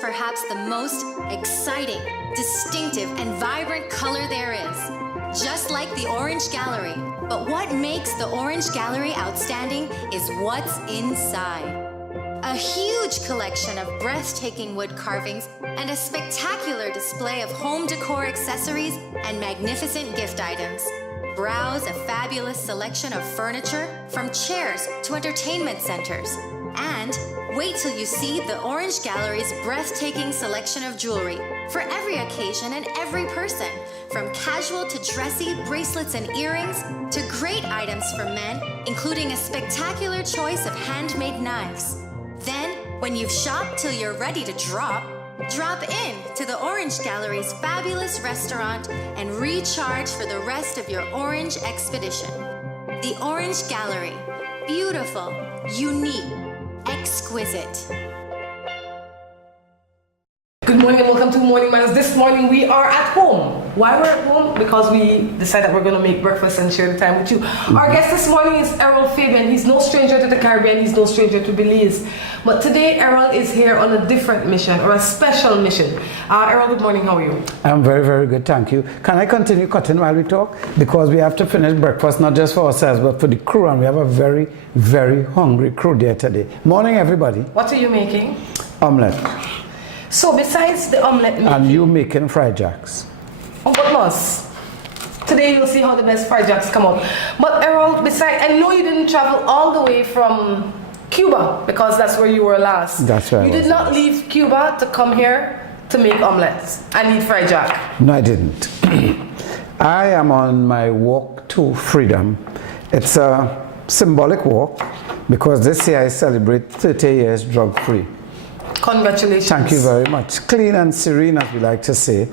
perhaps the most exciting, distinctive, and vibrant color there is, just like the Orange Gallery. But what makes the Orange Gallery outstanding is what's inside. A huge collection of breathtaking wood carvings and a spectacular display of home decor accessories and magnificent gift items. Browse a fabulous selection of furniture, from chairs to entertainment centers. And wait till you see the Orange Gallery's breathtaking selection of jewelry for every occasion and every person, from casual to dressy bracelets and earrings to great items for men, including a spectacular choice of handmade knives. Then, when you've shopped till you're ready to drop in to the Orange Gallery's fabulous restaurant and recharge for the rest of your Orange expedition. The Orange Gallery. Beautiful, unique, exquisite. Good morning and welcome to Morning Manners. This morning we are at home. Why we're at home? Because we decided that we're going to make breakfast and share the time with you. Our guest this morning is Errol Fabien. He's no stranger to the Caribbean. He's no stranger to Belize. But today Errol is here on a different mission, or a special mission. Errol, good morning. How are you? I'm very, very good. Thank you. Can I continue cutting while we talk? Because we have to finish breakfast, not just for ourselves, but for the crew. And we have a very, very hungry crew there today. Morning, everybody. What are you making? Omelette. So besides the omelette making, and you making fried jacks. Oh, but must. Today you'll see how the best fried jacks come out. But Errol, besides, I know you didn't travel all the way from Cuba, because that's where you were last. That's right. You did not leave Cuba to come here to make omelets and eat fried jack. No, I didn't. I am on my walk to freedom. It's a symbolic walk because this year I celebrate 30 years drug-free. Congratulations. Thank you very much. Clean and serene, as we like to say,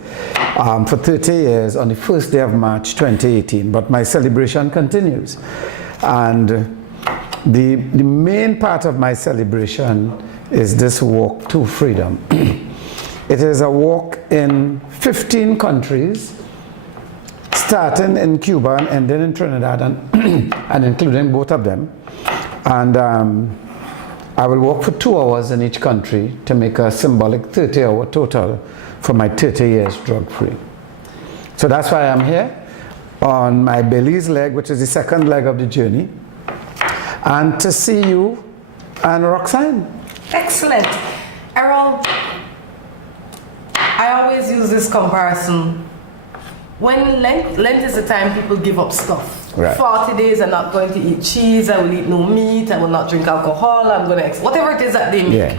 for 30 years on the first day of March 2018. But my celebration continues. And the main part of my celebration is this walk to freedom. It is a walk in 15 countries, starting in Cuba and ending in Trinidad, and including both of them. And I will walk for 2 hours in each country to make a symbolic 30-hour total for my 30 years drug-free. So that's why I'm here on my Belize leg, which is the second leg of the journey, and to see you and Roxanne. Excellent. Errol, I always use this comparison. When Lent is the time people give up stuff. Right. 40 days I'm not going to eat cheese, I will eat no meat, I will not drink alcohol, I'm going to, whatever it is that they make. Yeah.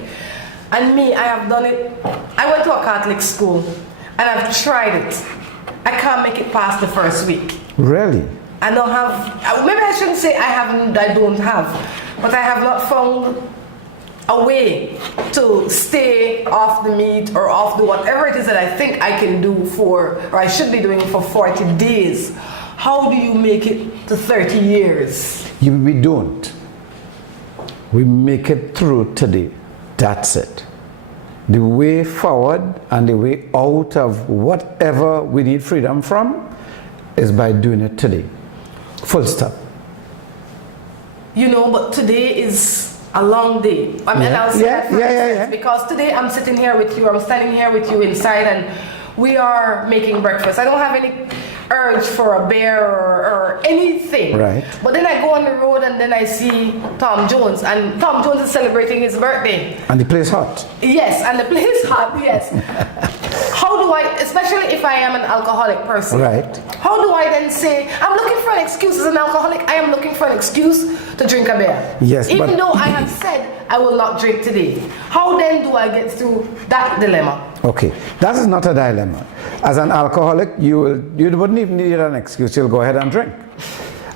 And me, I have done it. I went to a Catholic school and I've tried it. I can't make it past the first week. Really? I don't have, maybe I shouldn't say I don't have, but I have not found a way to stay off the meat or off the whatever it is that I think I can do for, or I should be doing for 40 days. How do you make it to 30 years? We don't. We make it through today. That's it. The way forward and the way out of whatever we need freedom from is by doing it today. Full stop. You know, but today is a long day. I mean, I'll say that for instance, because today I'm sitting here with you, I'm standing here with you inside, and we are making breakfast. I don't have any urge for a beer or anything. Right. But then I go on the road and then I see Tom Jones, and Tom Jones is celebrating his birthday. And the place hot. Yes, and the place hot, yes. How do I, especially if I am an alcoholic person, right? How do I then say, I'm looking for an excuse as an alcoholic, I am looking for an excuse to drink a beer? Yes. Even though I have said I will not drink today. How then do I get through that dilemma? Okay, that is not a dilemma. As an alcoholic, you wouldn't even need an excuse, you'll go ahead and drink.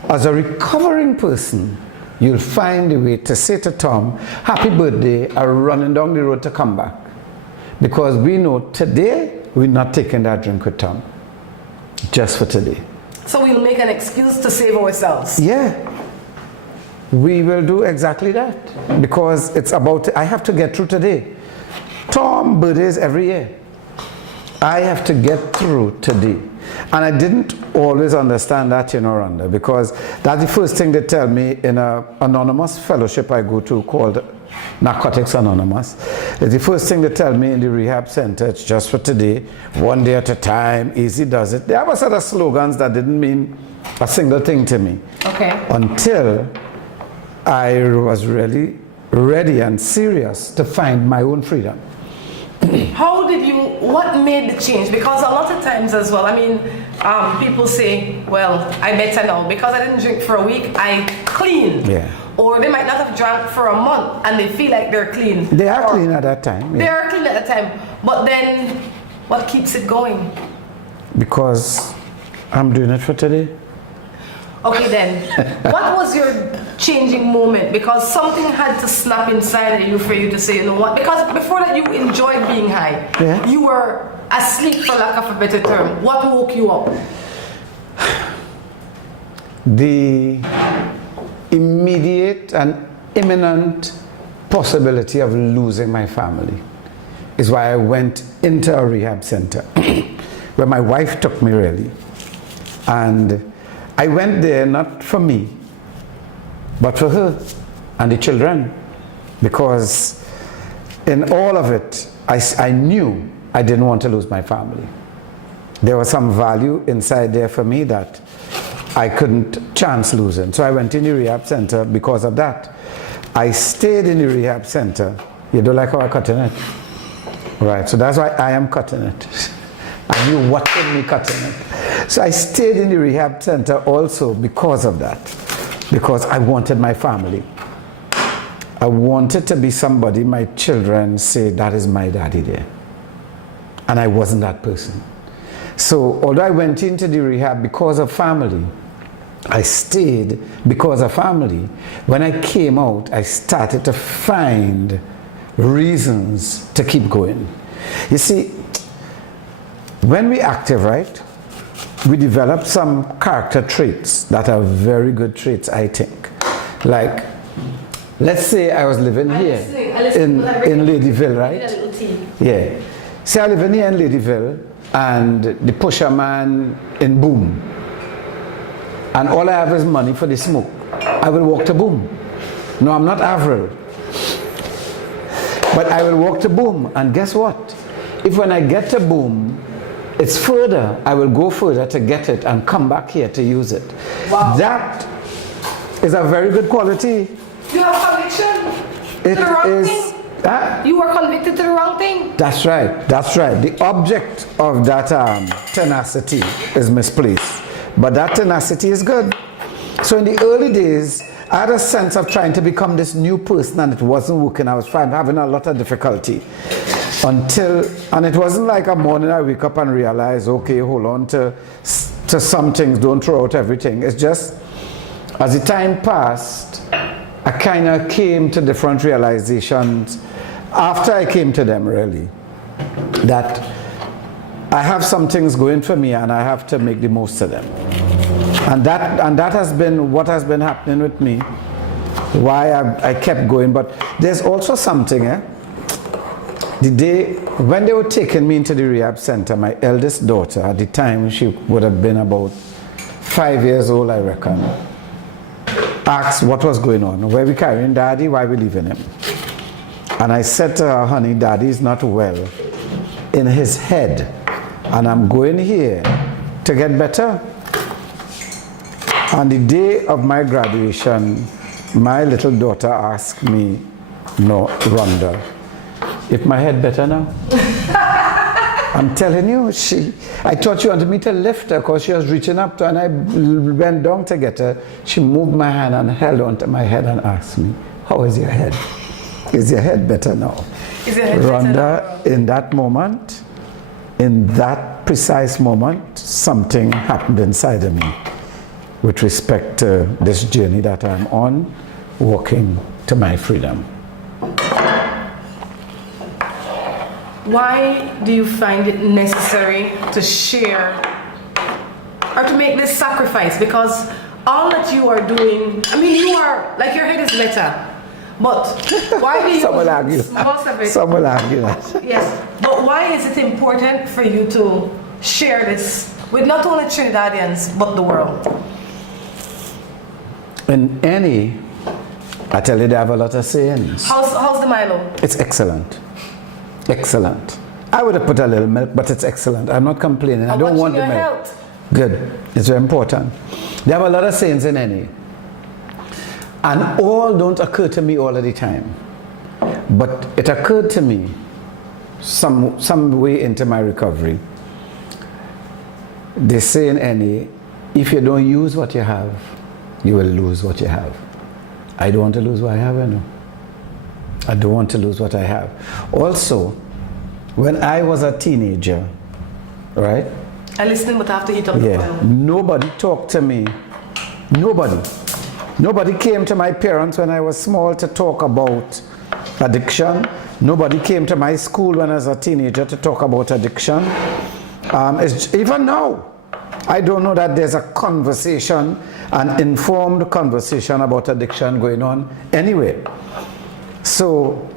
As a recovering person, you'll find a way to say to Tom, happy birthday, I'm running down the road to come back. Because we know today, we're not taking that drink with Tom. Just for today. So we'll make an excuse to save ourselves. Yeah. We will do exactly that. Because it's about, I have to get through today. Tom birthdays every year. I have to get through today. And I didn't always understand that, Rhonda, because that's the first thing they tell me in an anonymous fellowship I go to called Narcotics Anonymous. It's the first thing they tell me in the rehab center. It's just for today, one day at a time, easy does it. They have a set of slogans that didn't mean a single thing to me. Okay. Until I was really ready and serious to find my own freedom. What made the change? Because a lot of times as well, I mean, people say, well, I better know because I didn't drink for a week, I clean. Yeah. Or they might not have drank for a month and they feel like they're clean. They are clean at that time. They are clean at that time. But then, what keeps it going? Because I'm doing it for today. Okay then, what was your changing moment? Because something had to snap inside of you for you to say, you know what? Because before that you enjoyed being high. Yeah. You were asleep for lack of a better term. What woke you up? The immediate and imminent possibility of losing my family is why I went into a rehab center where my wife took me really. And I went there not for me, but for her and the children, because in all of it, I knew I didn't want to lose my family. There was some value inside there for me that I couldn't chance losing. So I went in the rehab center because of that. I stayed in the rehab center. You don't like how I'm cutting it? Right, so that's why I am cutting it. And you watching me cutting it. So I stayed in the rehab center also because of that. Because I wanted my family. I wanted to be somebody my children say, that is my daddy there. And I wasn't that person. So although I went into the rehab because of family, I stayed because of family. When I came out, I started to find reasons to keep going. You see, when we're active, right, we develop some character traits that are very good traits, I think. Like, let's say I was living here in Ladyville, right? Yeah. Say I live in here in Ladyville and the pusher man in Boom. And all I have is money for the smoke. I will walk to Boom. No, I'm not Avril. But I will walk to Boom. And guess what? If when I get to Boom, it's further, I will go further to get it and come back here to use it. Wow. That is a very good quality. You have conviction to the wrong thing? You were convicted to the wrong thing? That's right, that's right. The object of that tenacity is misplaced. But that tenacity is good. So in the early days, I had a sense of trying to become this new person and it wasn't working. I was having a lot of difficulty. And it wasn't like a morning I wake up and realize, okay, hold on to some things, don't throw out everything. It's just, as the time passed, I kind of came to different realizations after I came to them really, that I have some things going for me and I have to make the most of them. And that has been what has been happening with me, why I kept going. But there's also something, the day when they were taking me into the rehab center, my eldest daughter, at the time she would have been about 5 years old, I reckon, asked what was going on. Where we carrying daddy? Why we leaving him? And I said to her, honey, daddy is not well in his head. And I'm going here to get better. On the day of my graduation, my little daughter asked me, no, Rhonda, if my head better now? I'm telling you, I thought she wanted me to lift her because she was reaching up to her and I went down to get her. She moved my hand and held onto my head and asked me, how is your head? Is your head better now? Is your head Rhonda, better now? in that moment, in that precise moment, something happened inside of me with respect to this journey that I'm on, walking to my freedom. Why do you find it necessary to share or to make this sacrifice? Because all that you are doing, I mean, you are, like your head is better, but why do you... Some will argue. Most of it. Some will argue that. Yes, but why is it important for you to share this with not only Trinidadians, but the world? In any, I tell you, they have a lot of sayings. How's the Milo? It's excellent. Excellent. I would have put a little milk, but it's excellent. I'm not complaining. I don't want the milk. Health? Good. It's very important. They have a lot of sayings in any. And all don't occur to me all of the time. But it occurred to me some way into my recovery. They say in any, if you don't use what you have, you will lose what you have. I don't want to lose what I have, I know. I don't want to lose what I have. Also, when I was a teenager, right? I listen, but I have to eat up the oil. Nobody talked to me. Nobody came to my parents when I was small to talk about addiction. Nobody came to my school when I was a teenager to talk about addiction. Even now, I don't know that there's a conversation, an informed conversation about addiction going on anyway. So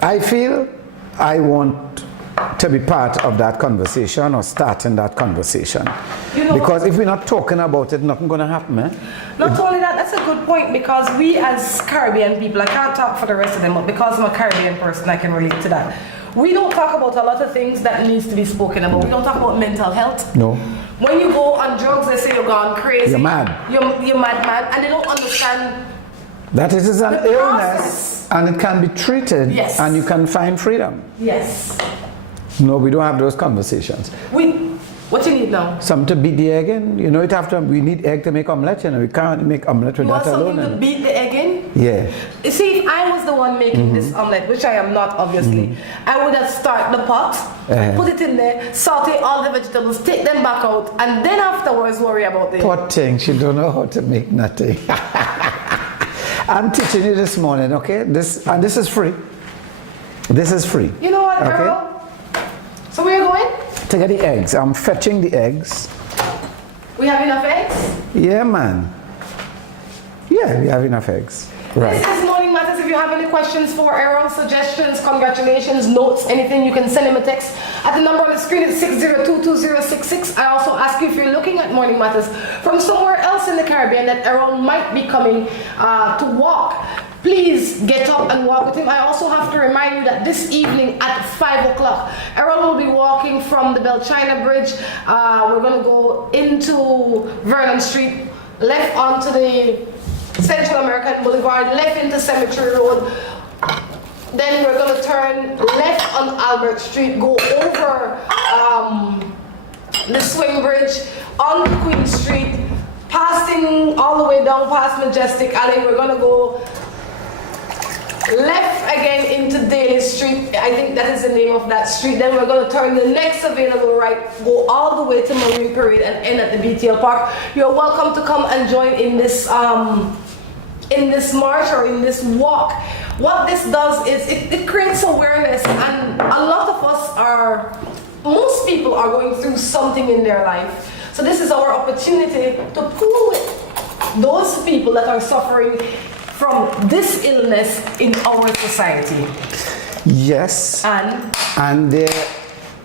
I feel I want to be part of that conversation or starting that conversation. You know, because if we're not talking about it, nothing's going to happen. Not only that, that's a good point, because we as Caribbean people, I can't talk for the rest of them, but because I'm a Caribbean person, I can relate to that. We don't talk about a lot of things that needs to be spoken about. We don't talk about mental health. No. When you go on drugs, they say you're gone crazy. You're mad. You're mad, and they don't understand that it is an illness and it can be treated. Yes. And you can find freedom. Yes. No, we don't have those conversations. What you need now? Something to beat the egg in. You know, we need egg to make omelette. You know, we can't make omelette with that alone. You want something to beat the egg in? Yeah. You see, if I was the one making this omelette, which I am not, obviously, I would have started the pot, put it in there, saute all the vegetables, take them back out, and then afterwards worry about the pot thing. She don't know how to make nothing. I'm teaching you this morning, okay? This is free. This is free. You know what, Errol? Okay? So where are you going? To get the eggs. I'm fetching the eggs. We have enough eggs? Yeah, man. Yeah, we have enough eggs. Right. This is Morning Matters. If you have any questions for Errol, suggestions, congratulations, notes, anything, you can send him a text at the number on the screen. It's 6022066. I also ask you, if you're looking at Morning Matters from somewhere else in the Caribbean that Errol might be coming to walk, please get up and walk with him. I also have to remind you that this evening at 5 o'clock, Errol will be walking from the Belchina Bridge. We're going to go into Vernon Street, left onto the Central American Boulevard, left into Cemetery Road. Then we're going to turn left on Albert Street, go over the Swing Bridge, on Queen Street, passing all the way down past Majestic Alley. We're going to go left again into Daly Street. I think that is the name of that street. Then we're going to turn the next available right, go all the way to Marine Parade and end at the BTL Park. You're welcome to come and join in this march or in this walk. What this does is it creates awareness, and a lot of us most people are going through something in their life. So this is our opportunity to pool with those people that are suffering from this illness in our society. Yes. And there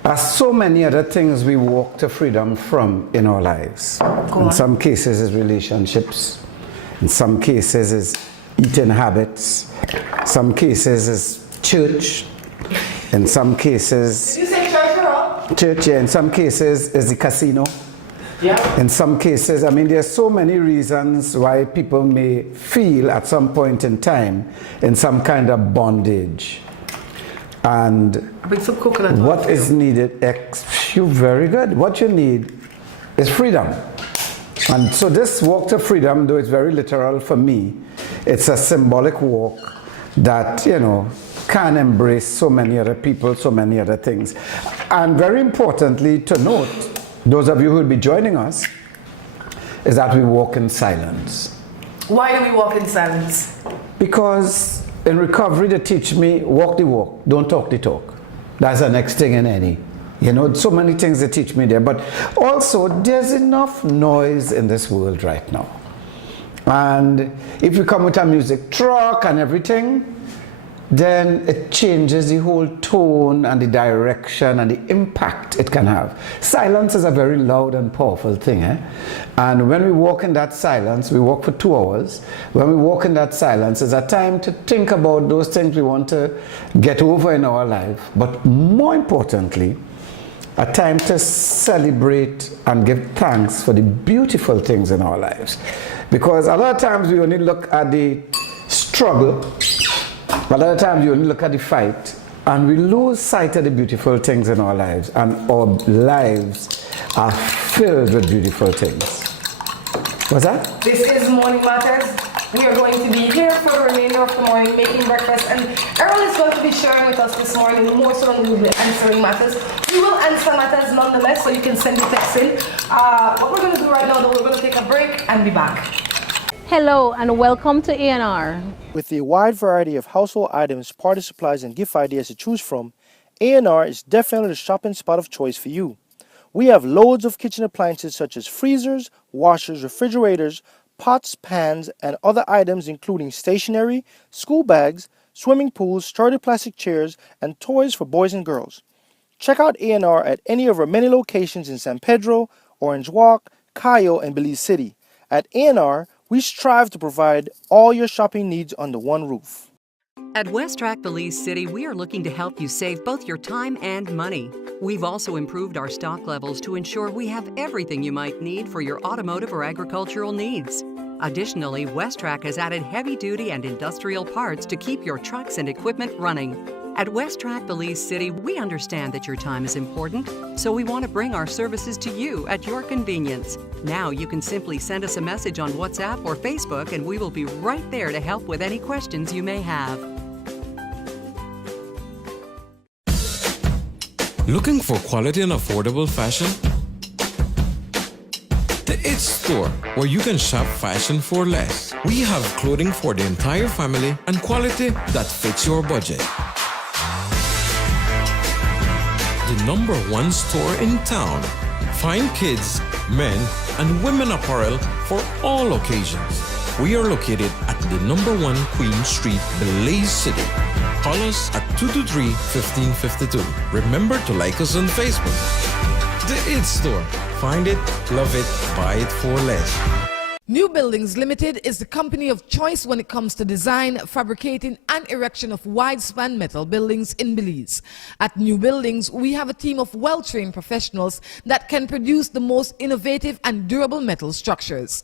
are so many other things we walk to freedom from in our lives. In some cases it's relationships. In some cases it's eating habits. Some cases it's church. In some cases... Did you say church or all? Church, yeah. In some cases it's the casino. Yeah. In some cases, I mean, there's so many reasons why people may feel at some point in time in some kind of bondage. And what is needed, you're very good. What you need is freedom. And so this walk to freedom, though it's very literal for me, it's a symbolic walk that, you know, can embrace so many other people, so many other things. And very importantly to note, those of you who will be joining us, is that we walk in silence. Why do we walk in silence? Because in recovery they teach me, walk the walk, don't talk the talk. That's the next thing in any. You know, so many things they teach me there. But also, there's enough noise in this world right now. And if you come with a music truck and everything, then it changes the whole tone and the direction and the impact it can have. Silence is a very loud and powerful thing. And when we walk in that silence, we walk for 2 hours. When we walk in that silence, it's a time to think about those things we want to get over in our life. But more importantly, a time to celebrate and give thanks for the beautiful things in our lives. Because a lot of times we only look at the struggle, a lot of times we only look at the fight, and we lose sight of the beautiful things in our lives, and our lives are filled with beautiful things. What's that? This is Morning Matters. We are going to be here for the remainder of the morning making breakfast, and Errol is going to be sharing with us this morning more so than we will be answering matters. We will answer matters nonetheless, so you can send your text in. What we're going to do right now, though, we're going to take a break and be back. Hello and welcome to A&R. With a wide variety of household items, party supplies, and gift ideas to choose from, A&R is definitely the shopping spot of choice for you. We have loads of kitchen appliances such as freezers, washers, refrigerators, pots, pans, and other items including stationery, school bags, swimming pools, sturdy plastic chairs, and toys for boys and girls. Check out A&R at any of our many locations in San Pedro, Orange Walk, Cayo, and Belize City. At A&R, we strive to provide all your shopping needs under one roof. At WestTrack Belize City, we are looking to help you save both your time and money. We've also improved our stock levels to ensure we have everything you might need for your automotive or agricultural needs. Additionally, WestTrack has added heavy-duty and industrial parts to keep your trucks and equipment running. At WestTrack Belize City, we understand that your time is important, so we want to bring our services to you at your convenience. Now you can simply send us a message on WhatsApp or Facebook, and we will be right there to help with any questions you may have. Looking for quality and affordable fashion? The It Store, where you can shop fashion for less. We have clothing for the entire family and quality that fits your budget. The #1 store in town. Find kids, men, and women apparel for all occasions. We are located at the #1 Queen Street, Belize City. Call us at 223-1552. Remember to like us on Facebook. The It Store. Find it, love it, buy it for less. New Buildings Limited is the company of choice when it comes to design, fabricating, and erection of wide-span metal buildings in Belize. At New Buildings, we have a team of well-trained professionals that can produce the most innovative and durable metal structures.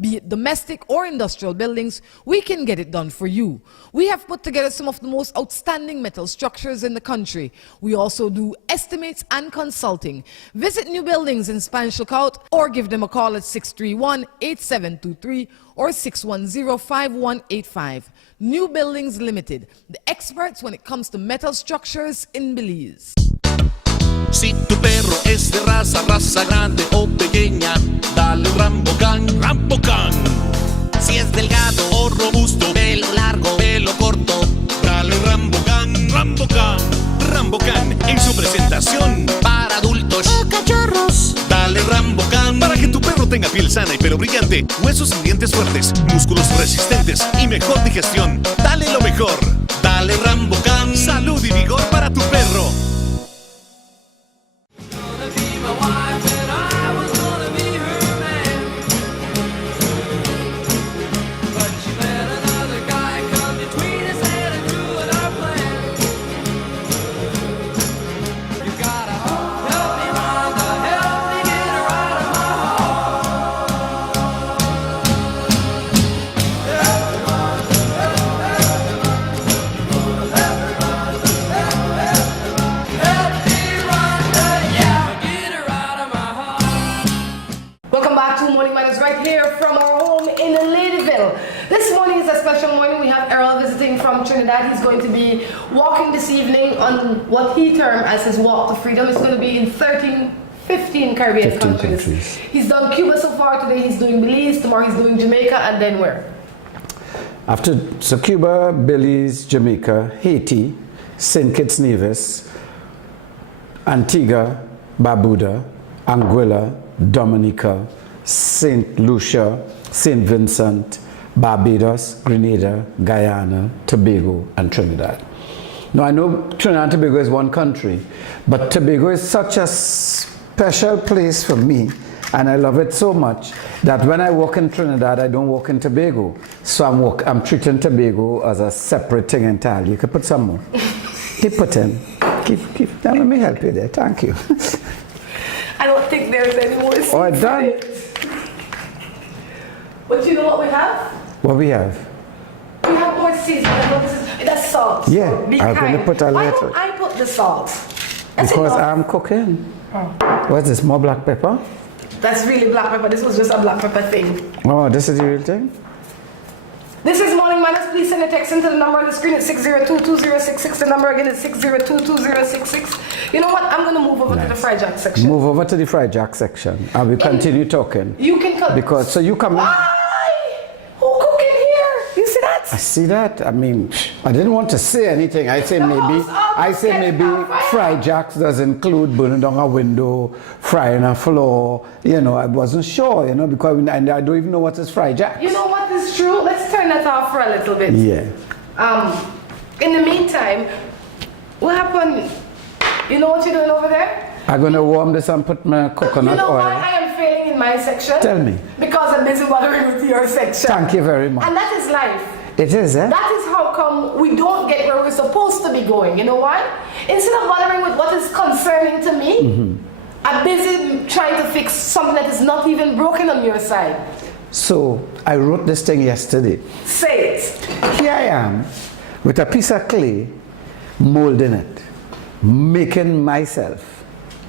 Be it domestic or industrial buildings, we can get it done for you. We have put together some of the most outstanding metal structures in the country. We also do estimates and consulting. Visit New Buildings in Spanish Lookout or give them a call at 631-8723 or 610-5185. New Buildings Limited, the experts when it comes to metal structures in Belize. Si tu perro es de raza grande o pequeña, dale un Rambocan, Rambocan. Si es delgado o robusto, pelo largo, pelo corto, dale un Rambocan, Rambocan. Rambocan en su presentación para adultos o cachorros. Dale Rambocan para que tu perro tenga piel sana y pelo brillante, huesos y dientes fuertes, músculos resistentes y mejor digestión. Dale lo mejor. Dale Rambocan. Salud y vigor para tu perro. From Trinidad. He's going to be walking this evening on what he termed as his walk to freedom. It's going to be in 15 Caribbean countries. He's done Cuba so far. Today he's doing Belize. Tomorrow he's doing Jamaica, and then where? So Cuba, Belize, Jamaica, Haiti, St. Kitts Nevis, Antigua, Barbuda, Anguilla, Dominica, St. Lucia, St. Vincent, Barbados, Grenada, Guyana, Tobago, and Trinidad. Now I know Trinidad and Tobago is one country, but Tobago is such a special place for me, and I love it so much that when I walk in Trinidad, I don't walk in Tobago. So I'm treating Tobago as a separate thing entirely. You can put some more. Keep putting. Keep. Now let me help you there. Thank you. I don't think there's any more seeds. All right, done. But you know what we have? What we have? We have more seeds. That's salt. Yeah, So be I'm kind. gonna put a Why little. don't I put the salt? That's Because enough. I'm cooking. What's this? More black pepper? That's really black pepper. This was just a black pepper thing. Oh, this is the real thing? This is Morning Manners. Please send a text into the number on the screen at 602-2066. The number again is 602-2066. You know what? I'm going to move over to the fried jack section. Move over to the fried jack section and we continue talking. You can cut. Because, so you come in. Why? Who cooking here? You see that? I see that. I mean, I didn't want to say anything. I say maybe fried jacks does include burning down a window, frying a floor. You know, I wasn't sure, you know, because I don't even know what is fried jacks. You know what is true? Let's turn that off for a little bit. Yeah. In the meantime, what happened? You know what you're doing over there? I'm going to warm this and put my coconut You know oil. why I am failing in my section? Tell me. Because I'm busy bothering with your section. Thank you very much. And that is life. It is, eh? That is how come we don't get where we're supposed to be going. You know why? Instead of bothering with what is concerning to me, I'm busy trying to fix something that is not even broken on your side. So, I wrote this thing yesterday. Say it. Here I am with a piece of clay, molding it, making myself,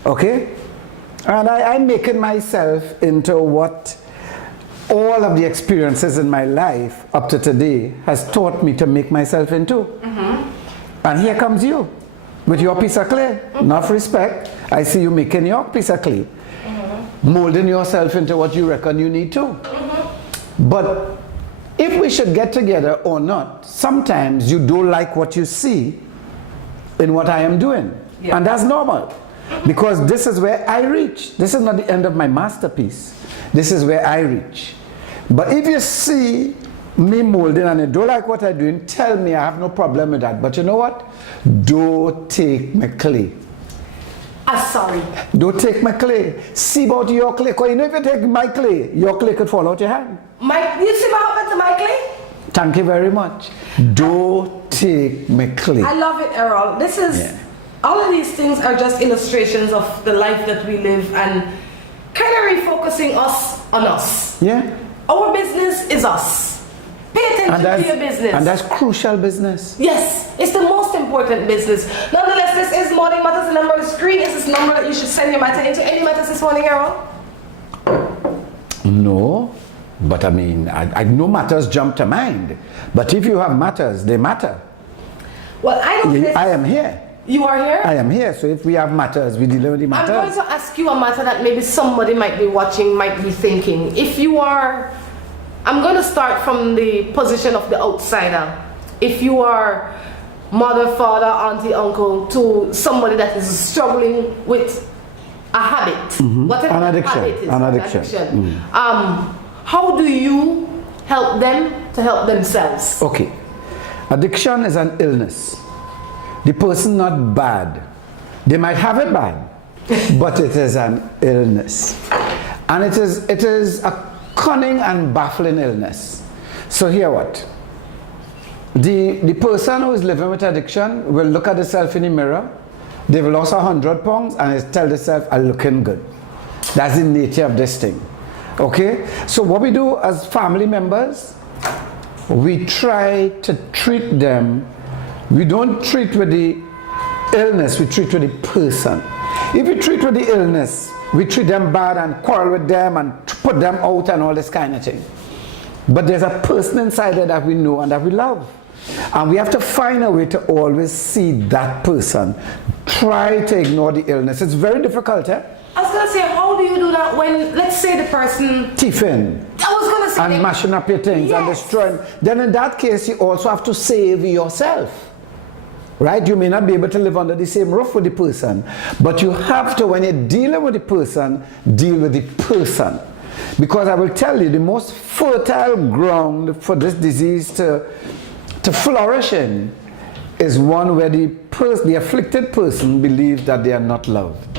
okay? And I'm making myself into what all of the experiences in my life up to today has taught me to make myself into. And here comes you with your piece of clay. Enough respect. I see you making your piece of clay, molding yourself into what you reckon you need to. But if we should get together or not, sometimes you don't like what you see in what I am doing. Yeah. And that's normal. Because this is where I reach. This is not the end of my masterpiece. This is where I reach. But if you see me molding and you don't like what I'm doing, tell me. I have no problem with that. But you know what? Don't take my clay. Sorry. Don't take my clay. See about your clay. Because you know if you take my clay, your clay could fall out your hand. You see what happened to my clay? Thank you very much. Don't take my clay. I love it, Errol. This is, all of these things are just illustrations of the life that we live and kind of refocusing us on us. Yeah. Our business is us. Pay attention to your business. And that's crucial business. Yes, it's the most important business. Nonetheless, this is Morning Matters. The number on the screen is this number that you should send your matter into. Any matters this morning, Errol? No, but I mean, I know matters jump to mind. But if you have matters, they matter. Well, I don't. I am here. You are here? I am here. So if we have matters, we deal with the matters. I'm going to ask you a matter that maybe somebody might be watching, might be thinking. If you are, I'm going to start from the position of the outsider. If you are mother, father, auntie, uncle to somebody that is struggling with a habit, whatever An addiction. habit is, An addiction. How do you help them to help themselves? Okay. Addiction is an illness. The person not bad. They might have it bad, but it is an illness. And it is a cunning and baffling illness. So here what? The person who is living with addiction will look at themselves in the mirror. They've lost 100 pounds and they tell themselves, I'm looking good. That's the nature of this thing. Okay? So what we do as family members, we try to treat them. We don't treat with the illness, we treat with the person. If we treat with the illness, we treat them bad and quarrel with them and put them out and all this kind of thing. But there's a person inside there that we know and that we love. And we have to find a way to always see that person. Try to ignore the illness. It's very difficult, eh? I was going to say, how do you do that when, let's say the person... Tiffin. I was going to say... And mashing up your things and destroying. Then in that case, you also have to save yourself. Right? You may not be able to live under the same roof with the person. But you have to, when you're dealing with the person, deal with the person. Because I will tell you, the most fertile ground for this disease to flourish in is one where the afflicted person believes that they are not loved.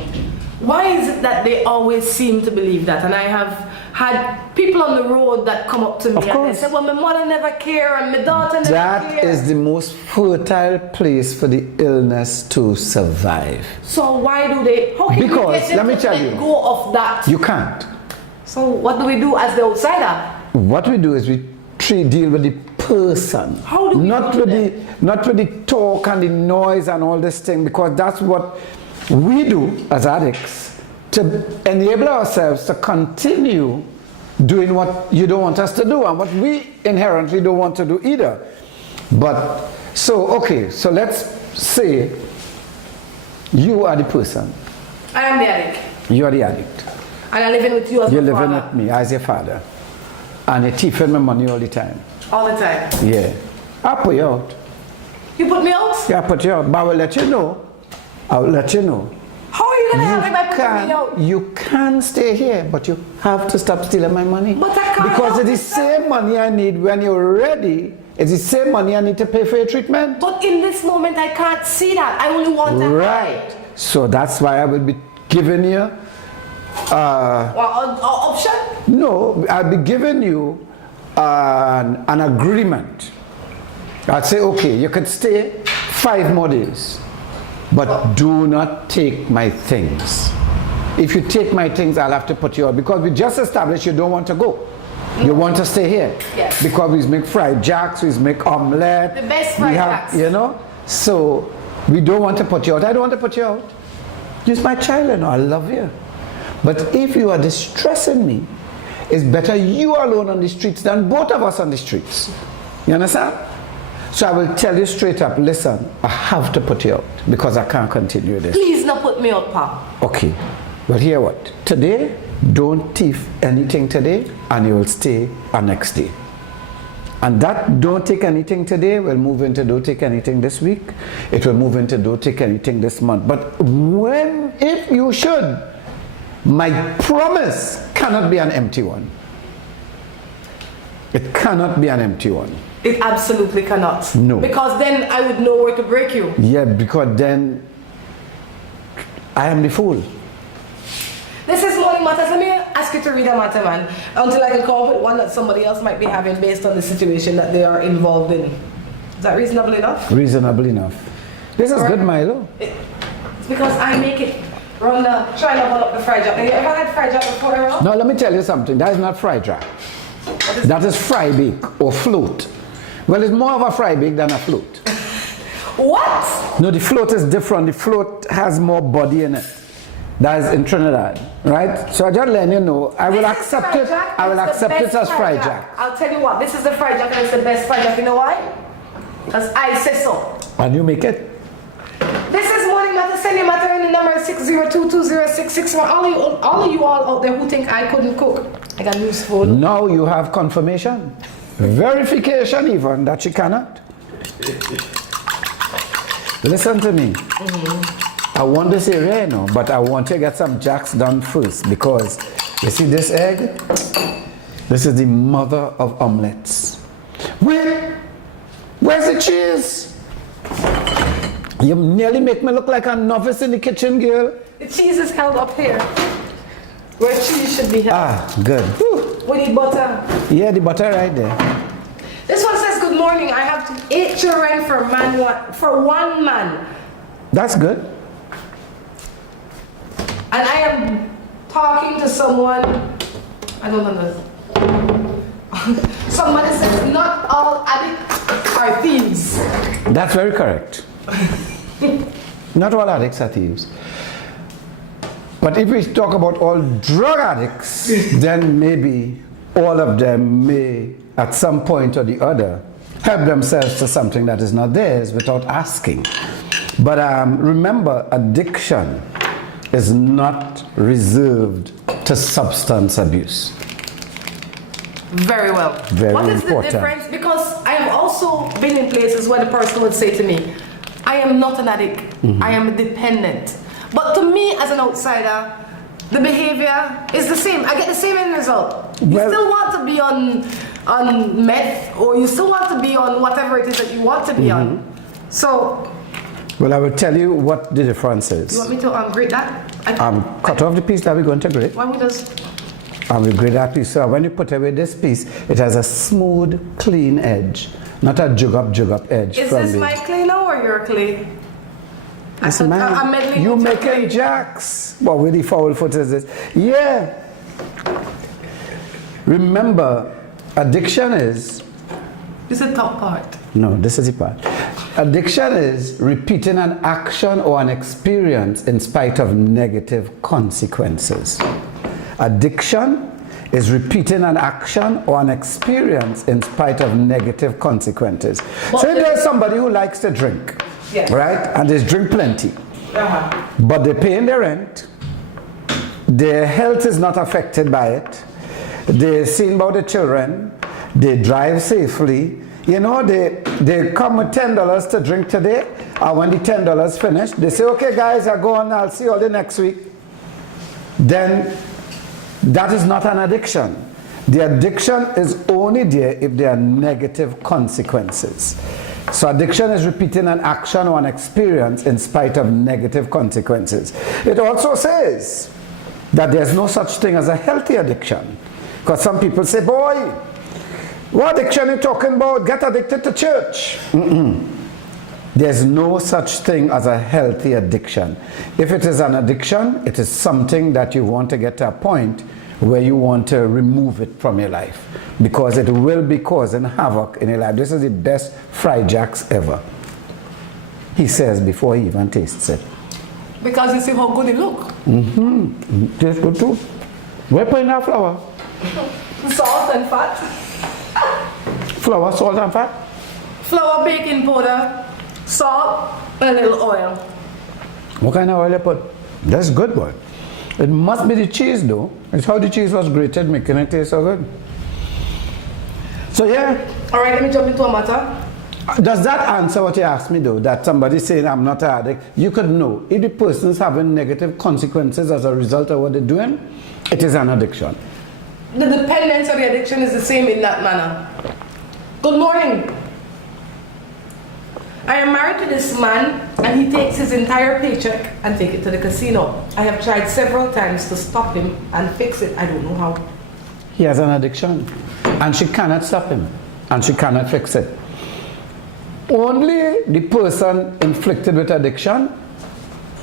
Why is it that they always seem to believe that? And I have had people on the road that come up to me and they say, well, my mother never cared and my daughter never cared. That is the most fertile place for the illness to survive. So why do they, how can because, we get them let me to tell let you, go of that? You can't. So what do we do as the outsider? What we do is we deal with the person. How do we not with the talk and the noise and all this thing, because that's what we do as addicts to enable ourselves to continue doing what you don't want us to do and what we inherently don't want to do either. But so let's say you are the person. I am the addict. You are the addict. And I'm living with you as You're my living father. with me as your father. And you're thieving my money all the time. All the time. Yeah. I'll put you out. You put me out? Yeah, I'll put you out. But I will let you know. I will let you know. How are you going to help me by putting me out? You can stay here, but you have to stop stealing my money. But I can't. Because it's the same money I need when you're ready. It's the same money I need to pay for your treatment. But in this moment, I can't see that. I only want that. Right. So that's why I will be giving you option? No, I'll be giving you an agreement. I'd say, okay, you could stay 5 more days, but do not take my things. If you take my things, I'll have to put you out, because we just established you don't want to go. You want to stay here. Yes. Because we make fried jacks, we make omelette. The best fried jacks. You know? So we don't want to put you out. I don't want to put you out. You're my child, and I love you. But if you are distressing me, it's better you alone on the streets than both of us on the streets. You understand? So I will tell you straight up, listen, I have to put you out because I can't continue this. Please not put me out, Pa. Okay. Well, hear what? Today, don't thief anything today, and you will stay next day. And that don't take anything today will move into don't take anything this week. It will move into don't take anything this month. But if you should, my promise cannot be an empty one. It cannot be an empty one. It absolutely cannot. No. Because then I would know where to break you. Yeah, because then I am the fool. This is Morning Matters. Let me ask you to read a matter, man, until I can come up with one that somebody else might be having based on the situation that they are involved in. Is that reasonable enough? Reasonable enough. This is good, Milo. It's because I make it. Rhonda, try to hold up the fried jack. Have you ever had fried jack before, Errol? Now let me tell you something. That is not fried jack. That is fry bake or float. Well, it's more of a fry bake than a float. What? No, the float is different. The float has more body in it. That is in Trinidad, right? So I just let you know, I will accept it. I will accept it as fried jack. I'll tell you what, this is the fried jack and it's the best fried jack. You know why? Because I say so. And you make it? This is Morning Matter. Send your matter in the number 6022066 for all of you all out there who think I couldn't cook. I got news for you. Now you have confirmation. Verification even that you cannot. Listen to me. I want this area now, but I want to get some jacks done first, because you see this egg? This is the mother of omelets. Wait, where's the cheese? You nearly make me look like a novice in the kitchen, girl. The cheese is held up here, where cheese should be held. Ah, good. Whew. We need butter. Yeah, the butter right there. This one says, good morning. I have 8 children for one man. That's good. And I am talking to someone, I don't know. Somebody says not all addicts are thieves. That's very correct. Not all addicts are thieves. But if we talk about all drug addicts, then maybe all of them may, at some point or the other, help themselves to something that is not theirs without asking. But remember, addiction is not reserved to substance abuse. Very well. Very what is important. the difference? Because I have also been in places where the person would say to me, I am not an addict, I am a dependent. But to me as an outsider, the behavior is the same. I get the same end result. You Well- still want to be on meth, or you still want to be on whatever it is that you want to be on. So, Well, I will tell you what the difference you is. want me to grade that? Cut off the piece that we're going to grade. Why we just? And we grade that piece. So when you put away this piece, it has a smooth, clean edge, not a jug up edge. Is from this the- my clay now or your clay? It's mine. I'm meddling You with your making clay. jacks. What with the foul foot is this? Yeah. Remember, addiction is. This is the top part. No, this is the part. Addiction is repeating an action or an experience in spite of negative consequences. Addiction is repeating an action or an experience in spite of negative consequences. So if there's somebody who likes to drink, Yes. right, and they drink plenty, but they're paying their rent, their health is not affected by it, they're seeing about the children, they drive safely, you know, they come with $10 to drink today, and when the $10 finish, they say, okay guys, I go on, I'll see you all the next week. Then that is not an addiction. The addiction is only there if there are negative consequences. So addiction is repeating an action or an experience in spite of negative consequences. It also says that there's no such thing as a healthy addiction. Because some people say, boy, what addiction are you talking about? Get addicted to church. There's no such thing as a healthy addiction. If it is an addiction, it is something that you want to get to a point where you want to remove it from your life, because it will be causing havoc in your life. This is the best fried jacks ever, he says before he even tastes it. Because you see how good it look. Tastes good too. We're putting our flour. Salt and fat. Flour, salt and fat. Flour, baking powder, salt, and a little oil. What kind of oil you put? That's good, boy. It must be the cheese though. It's how the cheese was grated making it taste so good. So yeah. Alright, let me jump into a matter. Does that answer what you asked me though? That somebody saying I'm not an addict? You could know if the person is having negative consequences as a result of what they're doing, it is an addiction. The dependence of the addiction is the same in that manner. Good morning. I am married to this man and he takes his entire paycheck and take it to the casino. I have tried several times to stop him and fix it. I don't know how. He has an addiction and she cannot stop him and she cannot fix it. Only the person inflicted with addiction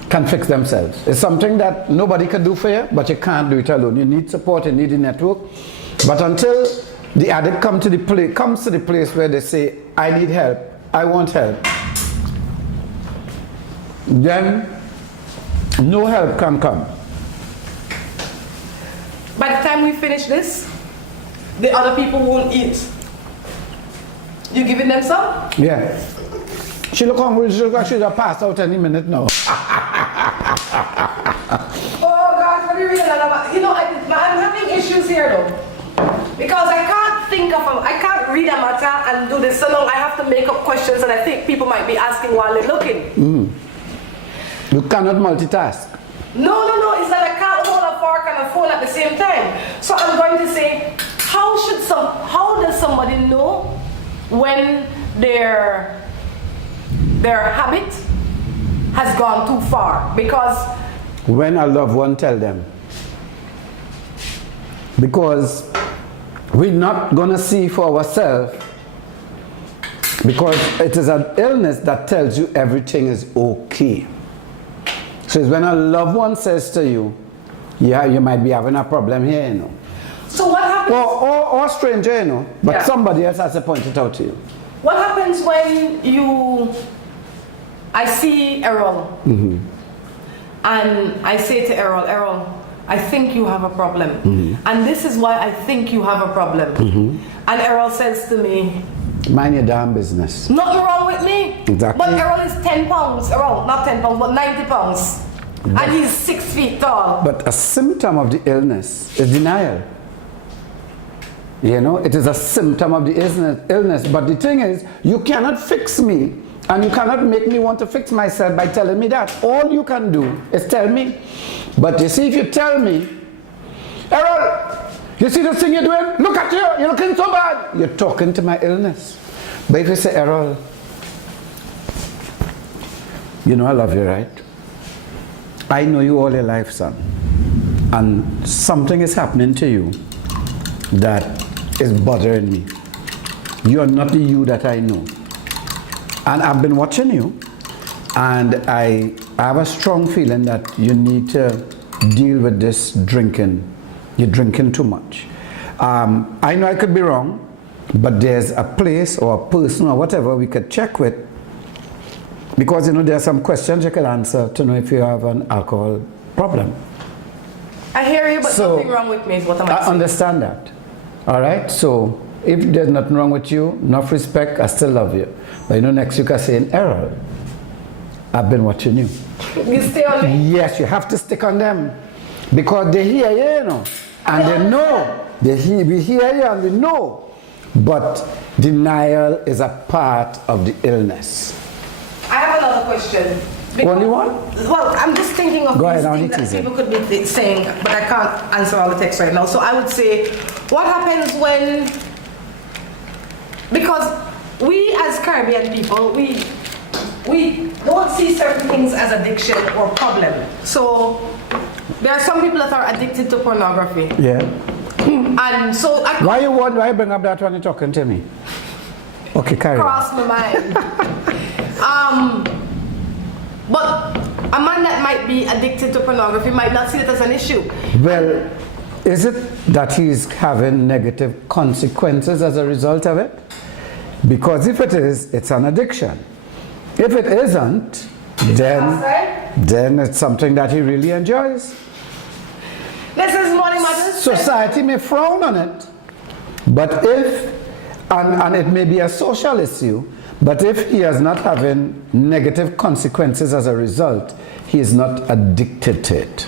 can fix themselves. It's something that nobody can do for you, but you can't do it alone. You need support, you need a network. But until the addict comes to the place where they say, I need help, I want help, then no help can come. By the time we finish this, the other people won't eat. You giving them some? Yeah. She look hungry, she look like she's pass out any minute now. Oh God, what do you really about? You know, I'm having issues here though. Because I can't read a matter and do this so long. I have to make up questions that I think people might be asking while they're looking. You cannot multitask. No, it's that I can't hold a fork and a phone at the same time. So I'm going to say, how does somebody know when their habit has gone too far? Because When a loved one tell them. Because we're not going to see for ourselves, because it is an illness that tells you everything is okay. So it's when a loved one says to you, yeah, you might be having a problem here, you know. so what happens? Or a stranger, you know, but Yeah. somebody else has to point it out to you. What happens when I see Errol and I say to Errol, I think you have a problem. And this is why I think you have a problem. And Errol says to me, Mind your damn business. nothing wrong with me. Exactly. But Errol is 10 pounds, Errol, not 10 pounds, but 90 pounds. And he's 6 feet tall. But a symptom of the illness is denial. You know, it is a symptom of the illness. But the thing is, you cannot fix me And you cannot make me want to fix myself by telling me that. All you can do is tell me. But you see, if you tell me, Errol, you see this thing you're doing? Look at you, you're looking so bad. You're talking to my illness. But if you say, Errol, you know I love you, right? I know you all your life, son. And something is happening to you that is bothering me. You are not the you that I know. And I've been watching you, and I have a strong feeling that you need to deal with this drinking. You're drinking too much. I know I could be wrong, but there's a place or a person or whatever we could check with, because you know there are some questions you can answer to know if you have an alcohol problem. I hear you, but So, nothing wrong with me is what I'm I saying. understand that. All right, so if there's nothing wrong with you, enough respect, I still love you. But you know, next week I say, Errol, I've been watching you. You stay on me? Yes, you have to stick on them. Because they hear you, you know. And they know. We hear you and we know. But denial is a part of the illness. I have another question. Only one? Well, I'm just thinking of Go these ahead, things that easy. people could be saying, but I can't answer all the text right now. So I would say, what happens when, because we as Caribbean people, we don't see certain things as addiction or problem. So there are some people that are addicted to pornography. Yeah. And so I Why you bring up that when you're talking to me? Okay, carry on. cross my mind. But a man that might be addicted to pornography might not see it as an issue. Well, is it that he's having negative consequences as a result of it? Because if it is, it's an addiction. If it isn't, then it's something that he really enjoys. This is Morning Matters. Society may frown on it, but if, and it may be a social issue, but if he is not having negative consequences as a result, he is not addicted to it.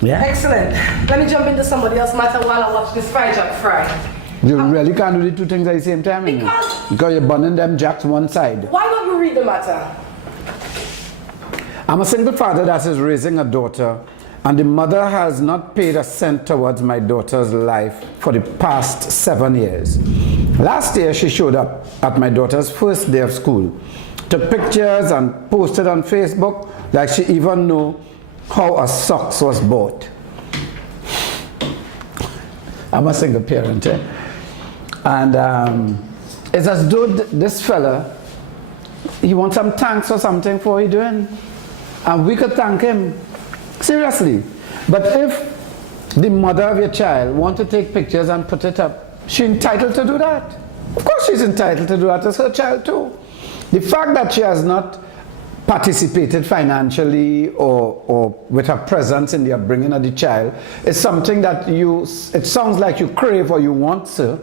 Yeah? Excellent. Let me jump into somebody else's matter while I watch this fry jack fry. You really can't do the two things at the same time, you know? Because you're burning them jacks one side. Why don't you read the matter? I'm a single father that is raising a daughter, and the mother has not paid a cent towards my daughter's life for the past 7 years. Last year, she showed up at my daughter's first day of school, took pictures and posted on Facebook like she even knew how a socks was bought. I'm a single parent, eh? And it's as though this fella, he wants some thanks or something for what he's doing. And we could thank him. Seriously. But if the mother of your child wants to take pictures and put it up, she's entitled to do that. Of course she's entitled to do that. It's her child too. The fact that she has not participated financially or with her presence in the upbringing of the child is something that it sounds like you crave or you want to.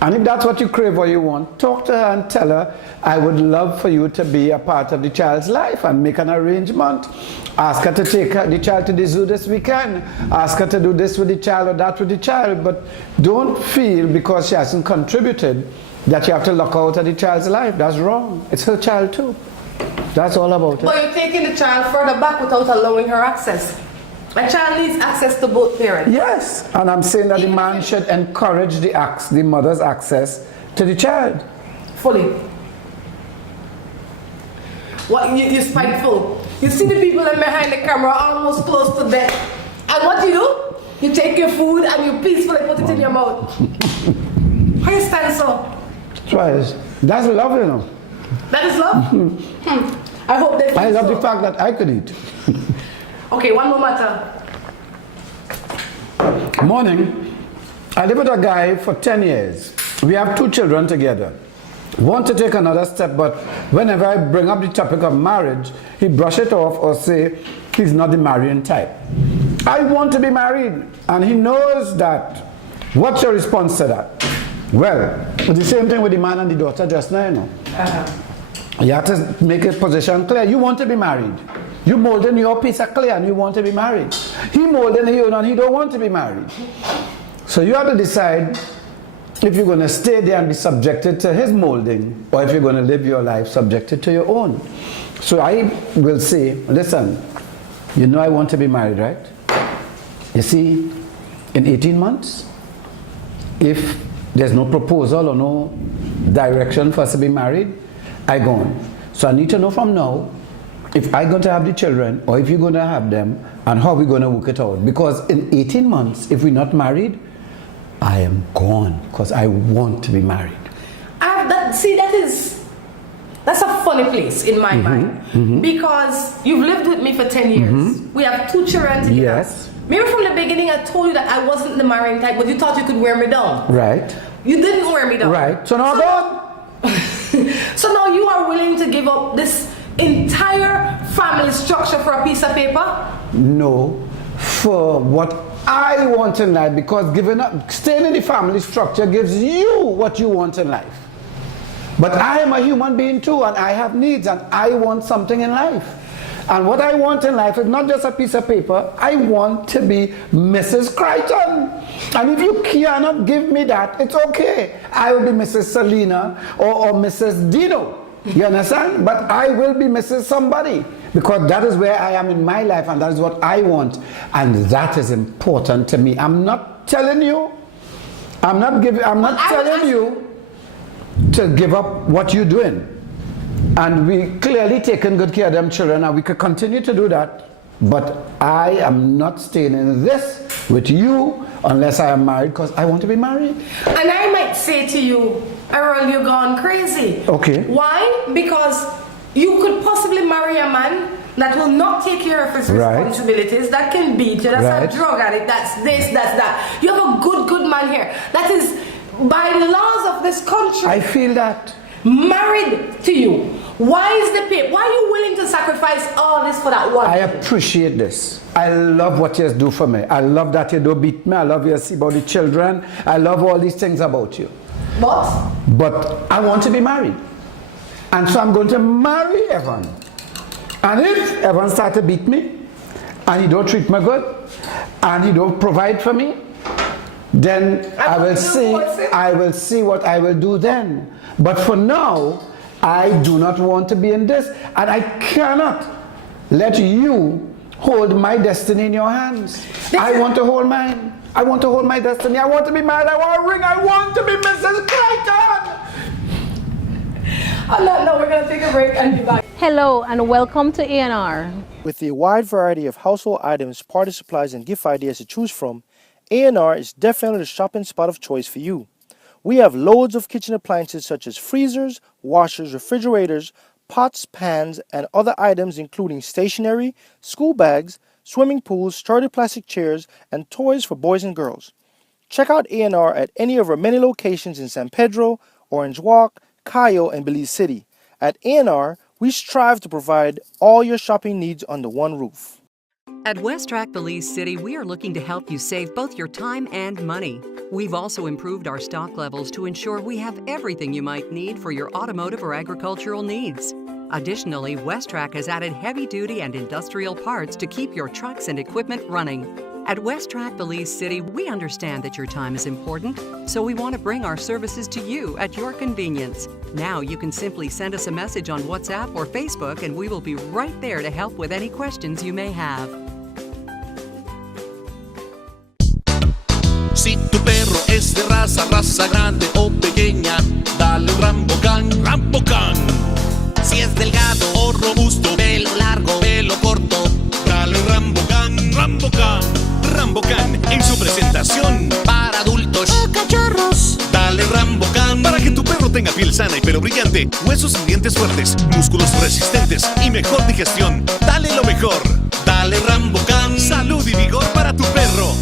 And if that's what you crave or you want, talk to her and tell her, I would love for you to be a part of the child's life and make an arrangement. Ask her to take the child to the zoo this weekend. Ask her to do this with the child or that with the child. But don't feel because she hasn't contributed that you have to lock her out of the child's life. That's wrong. It's her child too. That's all about it. But you're taking the child further back without allowing her access. A child needs access to both parents. Yes, and I'm saying that the man should encourage the mother's access to the child. Fully. What, you're spiteful. You see the people in behind the camera almost close to death. And what do? You take your food and you peacefully put it in your mouth. How you stand so? That's love, you know. That is love? I hope they feel I love so. the fact that I could eat. Okay, one more matter. Morning. I live with a guy for 10 years. We have 2 children together. Want to take another step, but whenever I bring up the topic of marriage, he brush it off or say he's not the marrying type. I want to be married, and he knows that. What's your response to that? Well, the same thing with the man and the daughter just now, you know. You have to make a position clear. You want to be married. You molding your piece of clay and you want to be married. He molding you and he don't want to be married. So you have to decide if you're going to stay there and be subjected to his molding, or if you're going to live your life subjected to your own. So I will say, listen, you know I want to be married, right? You see, in 18 months, if there's no proposal or no direction for us to be married, I go on. So I need to know from now if I'm going to have the children or if you're going to have them and how we're going to work it out. Because in 18 months, if we're not married, I am gone because I want to be married. That's a funny place in my mind. Because you've lived with me for 10 years. We have 2 children together. Yes. Maybe from the beginning I told you that I wasn't the marrying type, but you thought you could wear me down. Right. You didn't wear me down. Right. So now So now you are willing to give up this entire family structure for a piece of paper? No, for what I want in life, because giving up, staying in the family structure gives you what you want in life. But I am a human being too, and I have needs, and I want something in life. And what I want in life is not just a piece of paper. I want to be Mrs. Crichton. And if you cannot give me that, it's okay. I will be Mrs. Selena or Mrs. Dino. You understand? But I will be Mrs. Somebody, because that is where I am in my life, and that is what I want. And that is important to me. I'm not telling you, I'm not telling you to give up what you're doing. And we clearly taking good care of them children, and we could continue to do that. But I am not staying in this with you unless I am married, because I want to be married. And I might say to you, Errol, you're gone crazy. Okay. Why? Because you could possibly marry a man that will not take care of his responsibilities, that can beat you, that's a drug addict, that's this, that's that. You have a good man here. That is, by the laws of this country, I feel that. Married to you. Why is the pay? Why are you willing to sacrifice all this for that one? I appreciate this. I love what you do for me. I love that you don't beat me. I love you see about the children. I love all these things about you. But I want to be married. And so I'm going to marry Evan. And if Evan starts to beat me, and he don't treat me good, and he don't provide for me, then I will see what I will do then. But for now, I do not want to be in this, and I cannot let you hold my destiny in your hands. I want to hold mine. I want to hold my destiny. I want to be married. I want a ring. I want to be Mrs. Crichton. On that note, we're going to take a break and be back. Hello and welcome to A&R. With a wide variety of household items, party supplies, and gift ideas to choose from, A&R is definitely the shopping spot of choice for you. We have loads of kitchen appliances such as freezers, washers, refrigerators, pots, pans, and other items including stationery, school bags, swimming pools, sturdy plastic chairs, and toys for boys and girls. Check out A&R at any of our many locations in San Pedro, Orange Walk, Cayo, and Belize City. At A&R, we strive to provide all your shopping needs under one roof. At WestTrack Belize City, we are looking to help you save both your time and money. We've also improved our stock levels to ensure we have everything you might need for your automotive or agricultural needs. Additionally, WestTrack has added heavy-duty and industrial parts to keep your trucks and equipment running. At WestTrack Belize City, we understand that your time is important, so we want to bring our services to you at your convenience. Now you can simply send us a message on WhatsApp or Facebook, and we will be right there to help with any questions you may have. Si tu perro es de raza grande o pequeña, dale un Rambocán, Rambocán. Si es delgado o robusto, pelo largo, pelo corto, dale un Rambocán, Rambocán. Rambocán en su presentación para adultos o cachorros. Dale Rambocán para que tu perro tenga piel sana y pelo brillante, huesos y dientes fuertes, músculos resistentes y mejor digestión. Dale lo mejor. Dale Rambocán. Salud y vigor para tu perro.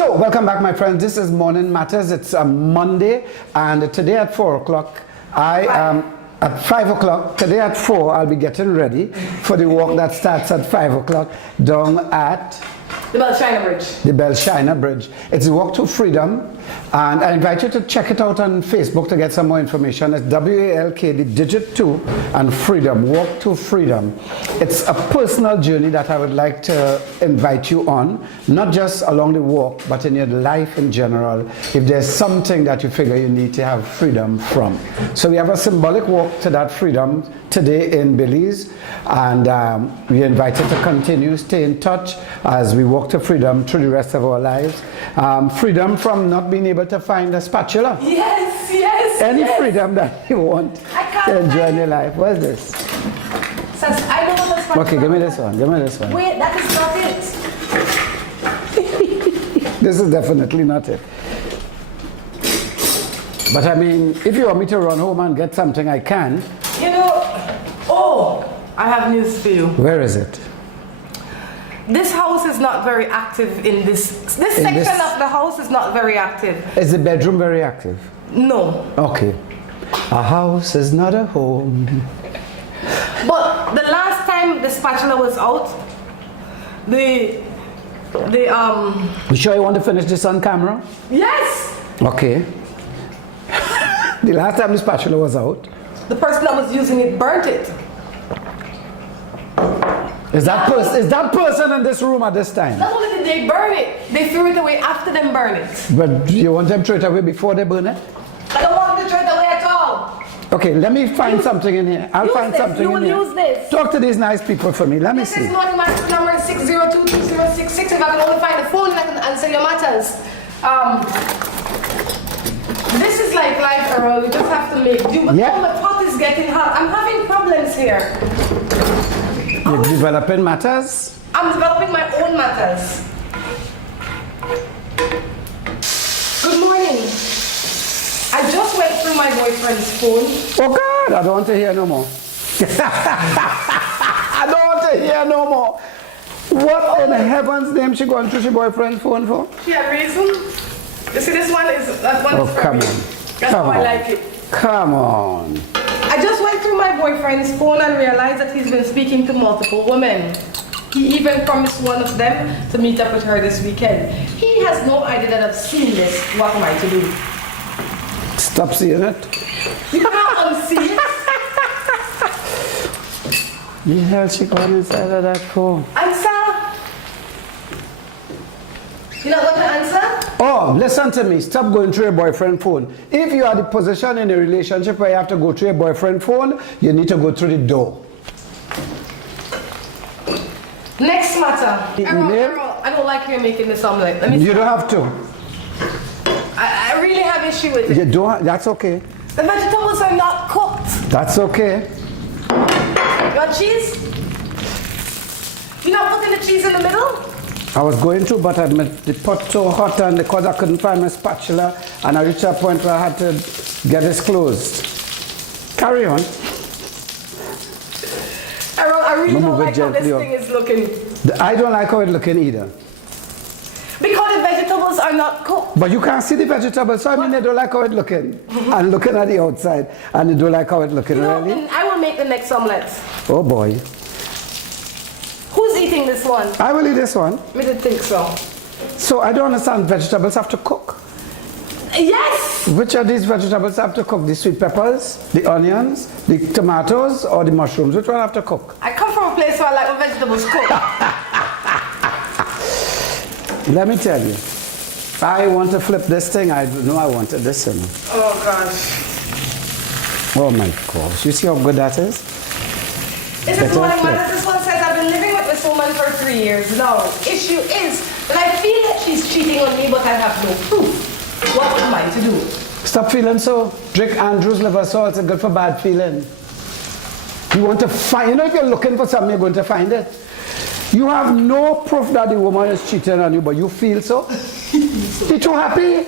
So, welcome back, my friends. This is Morning Matters. It's a Monday, and today at 4 o'clock, I am at 5 o'clock. Today at 4, I'll be getting ready for the walk that starts at 5 o'clock down at the Belshiner Bridge. The Belshiner Bridge. It's a walk to freedom, and I invite you to check it out on Facebook to get some more information. It's WALK, the digit 2, and freedom. Walk to freedom. It's a personal journey that I would like to invite you on, not just along the walk, but in your life in general. If there's something that you figure you need to have freedom from. So we have a symbolic walk to that freedom today in Belize, and we invite you to continue, stay in touch as we walk to freedom through the rest of our lives. Freedom from not being able to find a spatula. Yes, yes. Any freedom that you want to enjoy in your life. What's this? I know what a spatula. Okay, give me this one. Give me this one. Wait, that is not it. This is definitely not it. But I mean, if you want me to run home and get something, I can. You know, oh, I have news for you. Where is it? This house is not very active in this section of the house is not very active. Is the bedroom very active? No. Okay. A house is not a home. But the last time the spatula was out, You sure you want to finish this on camera? Yes! Okay. The last time the spatula was out, the person that was using it burnt it. Is that person in this room at this time? Not only did they burn it, they threw it away after them burn it. But you want them to throw it away before they burn it? I don't want them to throw it away at all. Okay, let me find something in here. I'll find something in here. Use this. Talk to these nice people for me. Let me see. This is Morning Matters number 6022066. If I can only find the phone, I can answer your matters. This is like life, Errol. You just have to make do. But Yeah. oh, my pot is getting hot. I'm having problems here. You're developing matters? I'm developing my own matters. Good morning. I just went through my boyfriend's phone. Oh God, I don't want to hear no more. I don't want to hear no more. What in heaven's name she going through her boyfriend's phone for? She had reason. You see, this one is that one. Oh, is for come me. on. That's Come how I on. like it. Come on. I just went through my boyfriend's phone and realized that he's been speaking to multiple women. He even promised one of them to meet up with her this weekend. He has no idea that I've seen this. What am I to do? Stop seeing it. You cannot unsee it. The hell she going inside of that phone? Answer. You're not going to answer? Oh, listen to me. Stop going through your boyfriend's phone. If you are the position in a relationship where you have to go through your boyfriend's phone, you need to go through the door. Next matter. Email? Errol, I don't like you making this omelette. Let me. You don't have to. I really have issue with it. You don't. That's okay. The vegetables are not cooked. That's okay. You want cheese? You're not putting the cheese in the middle? I was going to, but I made the pot so hot, and because I couldn't find my spatula, and I reached a point where I had to get this closed. Carry on. Errol, I really don't Move it like how this gently up. thing is looking. I don't like how it's looking either. Because the vegetables are not cooked. But you can't see the vegetables, so I mean they don't like how it's looking. And looking at the outside, and they don't like how it's looking, You know, really? then I will make the next omelette. Oh boy. Who's eating this one? I will eat this one. Me didn't think so. So I don't understand, vegetables have to cook. Yes! Which of these vegetables have to cook? The sweet peppers, the onions, the tomatoes, or the mushrooms? Which one have to cook? I come from a place where I like my vegetables cooked. Let me tell you, I want to flip this thing. I know I wanted this thing. Oh gosh. Oh my gosh, you see how good that is? This is Morning Matters. This one says, I've been living with this woman for 3 years now. Issue is that I feel that she's cheating on me, but I have no proof. What am I to do? Stop feeling so. Drink Andrew's liver salt. It's good for bad feeling. You want to find, you know, if you're looking for something, you're going to find it. You have no proof that the woman is cheating on you, but you feel so. You're too happy.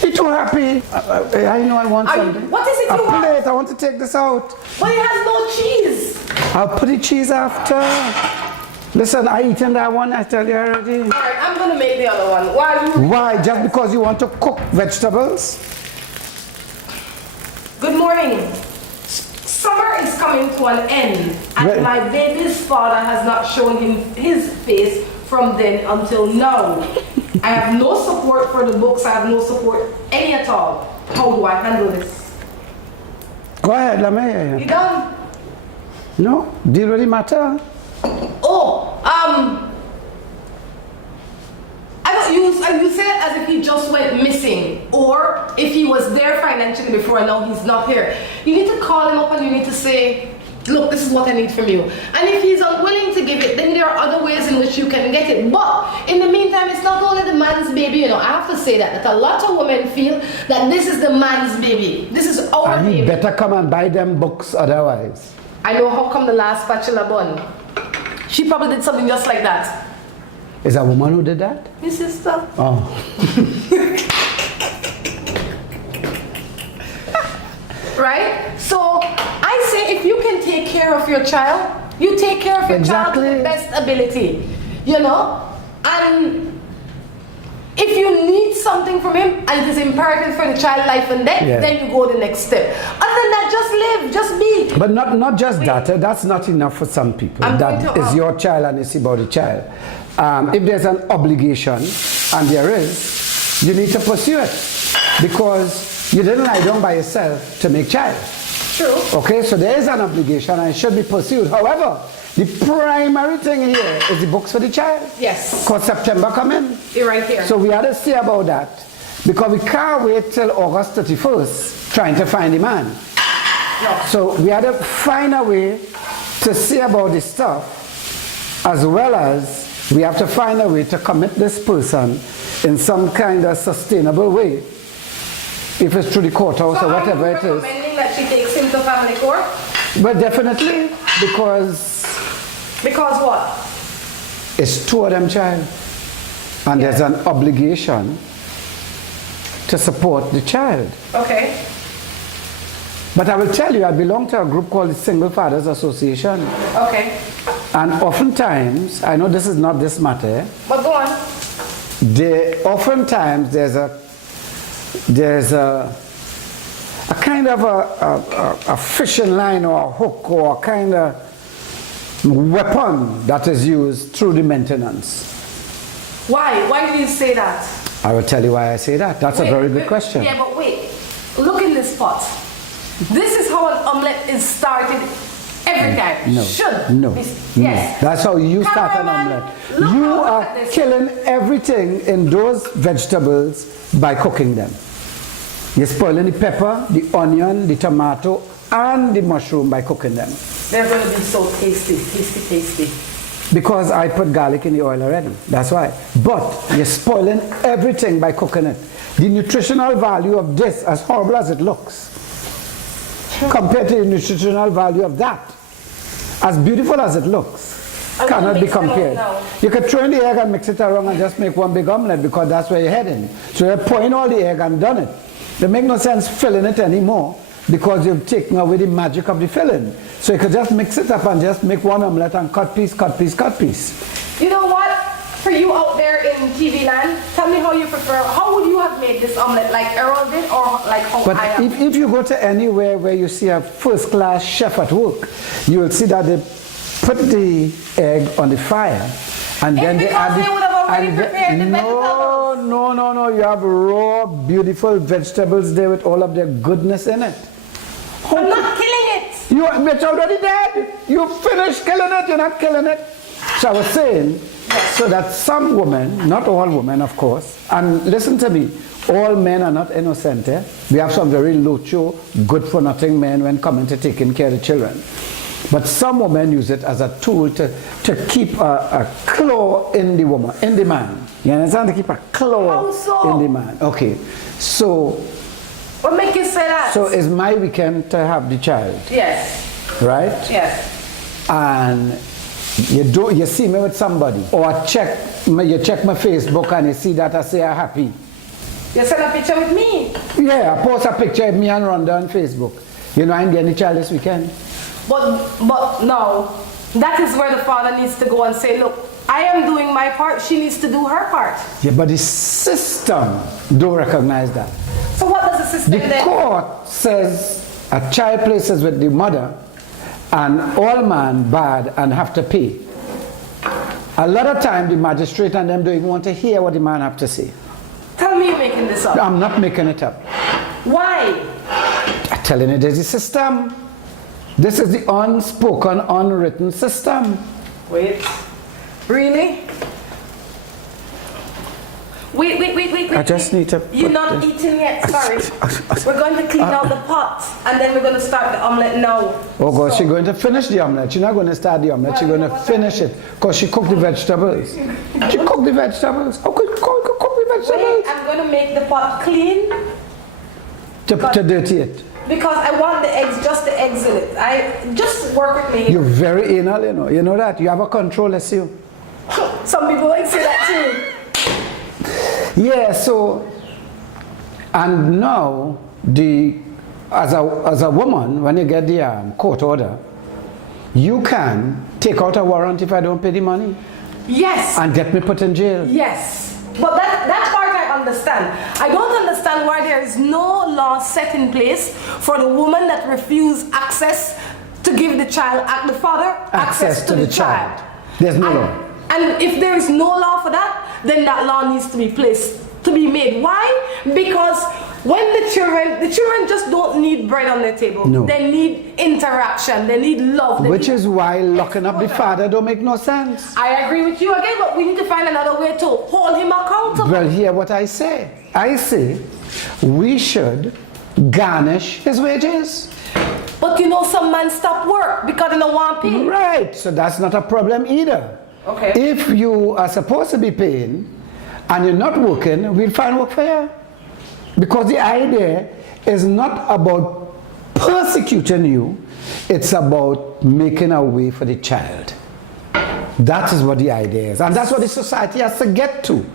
You're too happy. I know I want something. What is it you want? A plate. I want to take this out. But it has no cheese. I'll put the cheese after. Listen, I eaten that one, I tell you already. All right, I'm gonna make the other one. Why? Just because you want to cook vegetables? Good morning. Summer is coming to an end, and my baby's father has not shown him his face from then until now. I have no support for the books. I have no support any at all. How do I handle this? Go ahead, let me hear you. You done? No? Deal with the matter? Oh, you said it as if he just went missing, or if he was there financially before and now he's not here. You need to call him up and you need to say, look, this is what I need from you. And if he's unwilling to give it, then there are other ways in which you can get it. But in the meantime, it's not only the man's baby, you know. I have to say that a lot of women feel that this is the man's baby. This is our baby. And he better come and buy them books otherwise. I know how come the last spatula bun. She probably did something just like that. Is a woman who did that? His sister. Oh. Right? So I say if you can take care of your child, you take care of your child to the best ability. You know? And if you need something from him and it is imperative for the child life and death, then you go the next step. Other than that, just live, just be. But not just that. That's not enough for some people. That is your child and it's about the child. If there's an obligation, and there is, you need to pursue it. Because you didn't lie down by yourself to make child. True. Okay, so there is an obligation and it should be pursued. However, the primary thing here is the books for the child. Yes. Because September come in. You're right here. So we had to see about that. Because we can't wait till August 31st trying to find the man. No. So we had to find a way to see about this stuff, as well as we have to find a way to commit this person in some kind of sustainable way. If it's through the courthouse or whatever it is. Are you recommending that she takes him to family court? But definitely, because... Because what? It's two of them, child. And there's an obligation to support the child. Okay. But I will tell you, I belong to a group called the Single Fathers Association. Okay. And oftentimes, I know this is not this matter. But go on. Oftentimes there's a kind of a fishing line or a hook or a kind of weapon that is used through the maintenance. Why? Why do you say that? I will tell you why I say that. That's a very good question. Yeah, but wait. Look in this pot. This is how an omelette is started every time. No. Should. No. Yes. No. That's how you start an omelette. You are killing everything in those vegetables by cooking them. You're spoiling the pepper, the onion, the tomato, and the mushroom by cooking them. They're going to be so tasty, tasty. Because I put garlic in the oil already. That's why. But you're spoiling everything by cooking it. The nutritional value of this, as horrible as it looks, compared to the nutritional value of that, as beautiful as it looks, cannot be compared. You could throw in the egg and mix it around and just make one big omelette because that's where you're heading. So you're pouring all the egg and done it. It makes no sense filling it anymore because you've taken away the magic of the filling. So you could just mix it up and just make one omelette and cut piece, cut piece, cut piece. You know what? For you out there in TV land, tell me how you prefer. How would you have made this omelette? Like Errol did or like how but I am? If you go to anywhere where you see a first-class chef at work, you will see that they put the egg on the fire and then they add they would have already prepared the vegetables. No. You have raw, beautiful vegetables there with all of their goodness in it. I'm not killing it. It's already dead. You finished killing it. You're not killing it. So I was saying, so that some women, not all women, of course, and listen to me, all men are not innocent. We have some very locho, good-for-nothing men when coming to taking care of the children. But some women use it as a tool to keep a claw in the woman, in the man. You understand? To keep a claw in the man. Okay. So. What make you say that? So it's my weekend to have the child. Yes. Right? Yes. And you see me with somebody, or you check my Facebook and you see that I say I'm happy. You send a picture with me? Yeah, I post a picture of me and Rhonda on Facebook. You know, I'm getting the child this weekend. But now, That is where the father needs to go and say, look, I am doing my part, she needs to do her part. Yeah, but the system don't recognize that. So what does the system The then? court says a child places with the mother and all man bad and have to pay. A lot of time the magistrate and them don't even want to hear what the man have to say. Tell me you're making this up. I'm not making it up. Why? I'm telling you, there's a system. This is the unspoken, unwritten system. Wait. Really? Wait. I just need to You're put not this- eating yet, sorry. We're going to clean out the pot and then we're going to start the omelette now. Oh God, So- she's going to finish the omelette. She's not going to start the omelette. She's going to finish it because she cooked the vegetables. She cooked the vegetables. How could cook the vegetables? Wait, I'm going to make the pot clean To dirty it. because I want the eggs, just the eggs in it. I just work with me. You're very anal, you know. You know that? You have a control issue. Some people like say that too. Yeah, so, and now, as a woman, when you get the court order, you can take out a warrant if I don't pay the money Yes. and get me put in jail. Yes. But that part I understand. I don't understand why there is no law set in place for the woman that refused access to give the child, the father, access to the child. There's no law. And if there is no law for that, then that law needs to be placed, to be made. Why? Because when the children just don't need bread on their table. No. They need interaction. They need love. They Which need is why locking up the exposure. father don't make no sense. I agree with you again, but we need to find another way to hold him accountable. Well, hear what I say. I say we should garnish his wages. But you know, some men stop work because they don't want to pay. Right, so that's not a problem either. Okay. If you are supposed to be paying and you're not working, we'll find work for you. Because the idea is not about persecuting you, it's about making a way for the child. That is what the idea is. And that's what the society has to get to.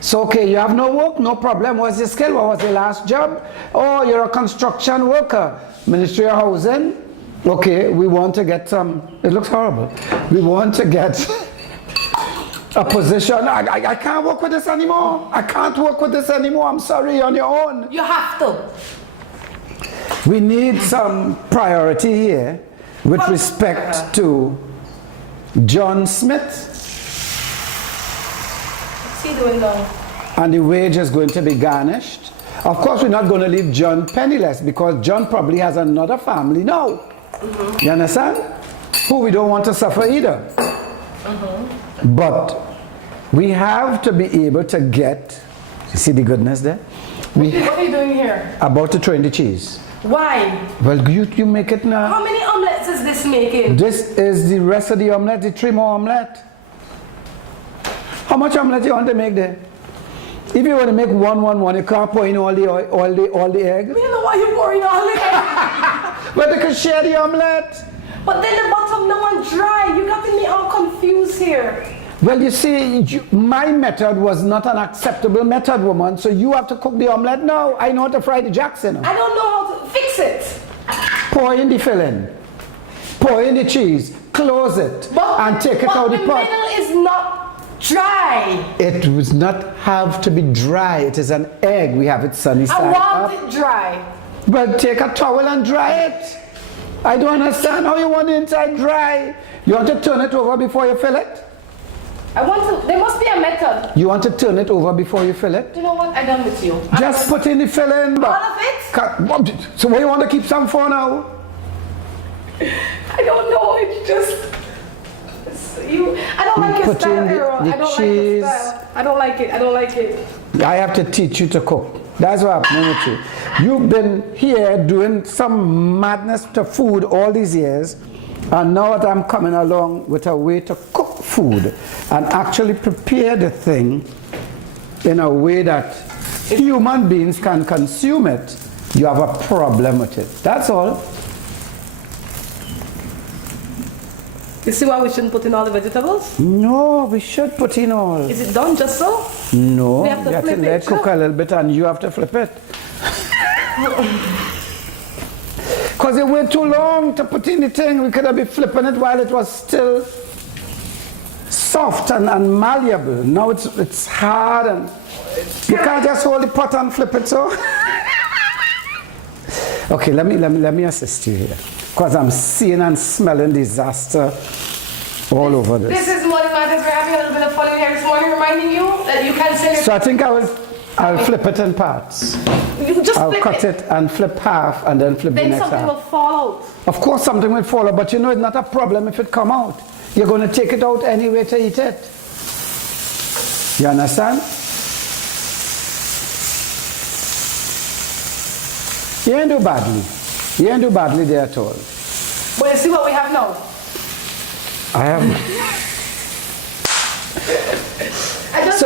So, okay, you have no work, no problem. What's your skill? What was your last job? Oh, you're a construction worker. Ministry of Housing. Okay, we want to get some, it looks horrible. We want to get a position. I can't work with this anymore. I can't work with this anymore. I'm sorry, you're on your own. You have to. We need some priority here with respect to John Smith. What's he doing now? And the wage is going to be garnished. Of course, we're not going to leave John penniless because John probably has another family now. You understand? Who we don't want to suffer either. But we have to be able to get, you see the goodness there? What are you doing here? About to throw in the cheese. Why? Well, you make it now. How many omelets is this making? This is the rest of the omelette, the 3 more omelette. How much omelette you want to make there? If you want to make one, you can't pour in all the egg. You know why you're pouring all the egg? But they can share the omelette. But then the bottom no one dry. You got me all confused here. Well, you see, my method was not an acceptable method, woman, so you have to cook the omelette now. I know how to fry the Jackson. I don't know how to fix it. Pour in the filling. Pour in the cheese. Close it. And take it out of the pot. The middle is not dry. It does not have to be dry. It is an egg. We have it sunny side I up. want it dry. Well, take a towel and dry it. I don't understand how you want the inside dry. You want to turn it over before you fill it? I want to, there must be a method. You want to turn it over before you fill it? You know what? I'm done with you. Just put in the filling. All of it? So what you want to keep some for now? I don't know. It's just I don't like your put style, in the Errol. I don't like your style. I don't like it. I don't like it. I have to teach you to cook. That's what happened with you. You've been here doing some madness to food all these years, and now that I'm coming along with a way to cook food and actually prepare the thing in a way that human beings can consume it, you have a problem with it. That's all. You see why we shouldn't put in all the vegetables? No, we should put in all. Is it done just so? No, We have to you have to flip let it, it cook a little bit and you have to flip it. Because it wait too long to put in the thing. We could have been flipping it while it was still soft and malleable. Now it's hard and you can't just hold the pot and flip it so. Okay, let me assist you here. Because I'm seeing and smelling disaster all over this. This is Morning Matters. We're having a little bit of fun in here this morning, reminding you that you can send your... So I think I'll flip it in parts. You just I'll flip cut it and flip half and then flip the then next something half. will fall out. Of course something will fall out, but you know it's not a problem if it come out. You're going to take it out anyway to eat it. You understand? You ain't do badly. You ain't do badly there at all. But you see what we have now? I have. I just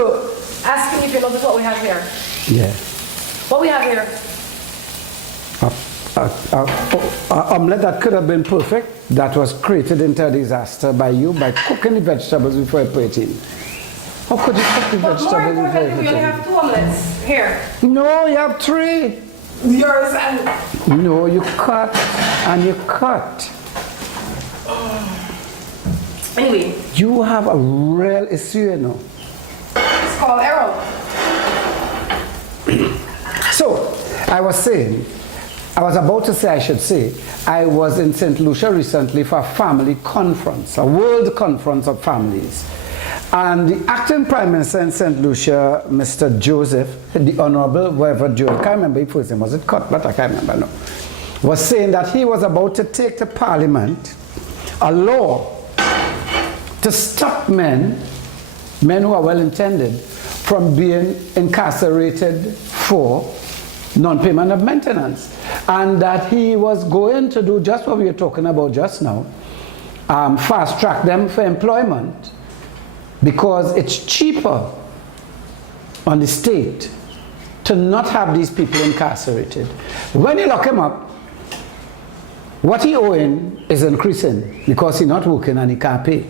asking if you notice what we have here. Yeah. What we have here? An omelette that could have been perfect, that was created into a disaster by you by cooking the vegetables before you put it in. How could you cook the But more vegetables before you importantly, put we it only in? have 2 omelets here. No, you have 3. Yours and... No, you cut and you cut. Anyway, You have a real issue, you know. it's called Errol. So, I was about to say, I should say, I was in St. Lucia recently for a family conference, a world conference of families. And the acting Prime Minister in St. Lucia, Mr. Joseph, the Honorable, whatever Joe, I can't remember his first name, was it Cuthbert? I can't remember, no. Was saying that he was about to take to Parliament a law to stop men who are well intended, from being incarcerated for non-payment of maintenance. And that he was going to do just what we were talking about just now, fast track them for employment, because it's cheaper on the state to not have these people incarcerated. When you lock him up, what he owing is increasing because he's not working and he can't pay.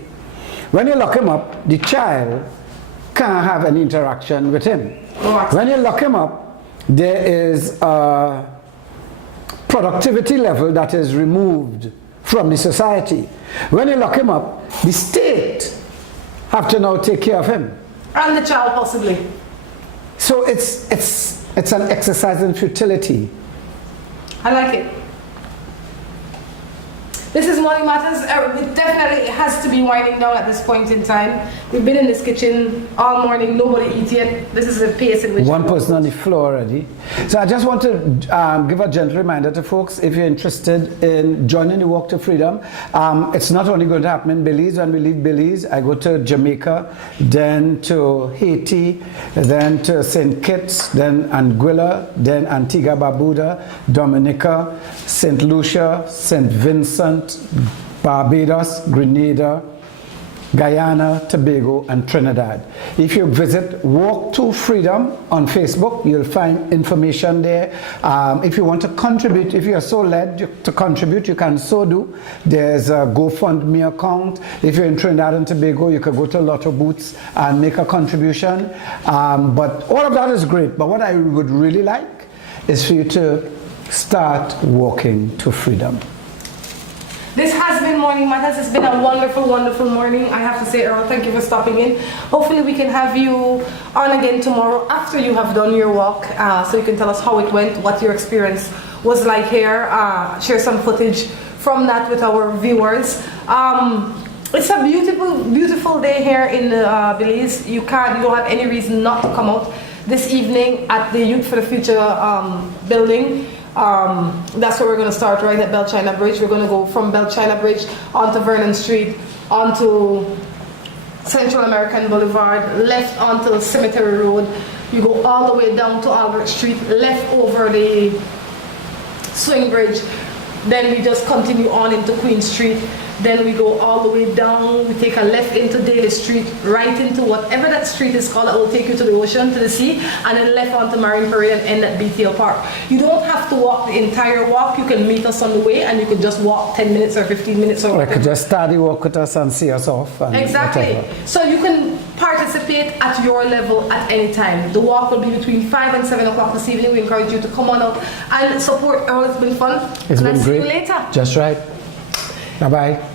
When you lock him up, the child can't have any interaction with him. When you lock him up, there is a productivity level that is removed from the society. When you lock him up, the state have to now take care of him. And the child possibly. So it's an exercise in futility. I like it. This is Morning Matters. It definitely has to be winding down at this point in time. We've been in this kitchen all morning, nobody eats yet. This is the pace in which... One person on the floor already. So I just want to give a gentle reminder to folks, if you're interested in joining the Walk to Freedom, it's not only going to happen in Belize. When we leave Belize, I go to Jamaica, then to Haiti, then to St. Kitts, then Anguilla, then Antigua Barbuda, Dominica, St. Lucia, St. Vincent, Barbados, Grenada, Guyana, Tobago, and Trinidad. If you visit Walk to Freedom on Facebook, you'll find information there. If you want to contribute, if you are so led to contribute, you can so do. There's a GoFundMe account. If you're in Trinidad and Tobago, you could go to Lotto Boots and make a contribution. But all of that is great. But what I would really like is for you to start walking to freedom. This has been Morning Matters. It's been a wonderful, wonderful morning. I have to say, Errol, thank you for stopping in. Hopefully we can have you on again tomorrow after you have done your walk, so you can tell us how it went, what your experience was like here. Share some footage from that with our viewers. It's a beautiful, beautiful day here in Belize. You don't have any reason not to come out this evening at the Youth for the Future building. That's where we're going to start, right at Bell China Bridge. We're going to go from Bell China Bridge onto Vernon Street, onto Central American Boulevard, left onto Cemetery Road. You go all the way down to Albert Street, left over the Swing Bridge. Then we just continue on into Queen Street. then we go all the way down, we take a left into Daly Street, right into whatever that street is called that will take you to the ocean, to the sea, and then left onto Marine Parade and end at BTL Park. You don't have to walk the entire walk. You can meet us on the way and you could just walk 10 minutes or 15 minutes or Or I whatever. could just study walk with us and see us off. And Exactly. whatever. So you can participate at your level at any time. The walk will be between 5 and 7 o'clock this evening. We encourage you to come on out and support Errol. It's been fun. It's and been I'll see great. you later. Just right. Bye-bye.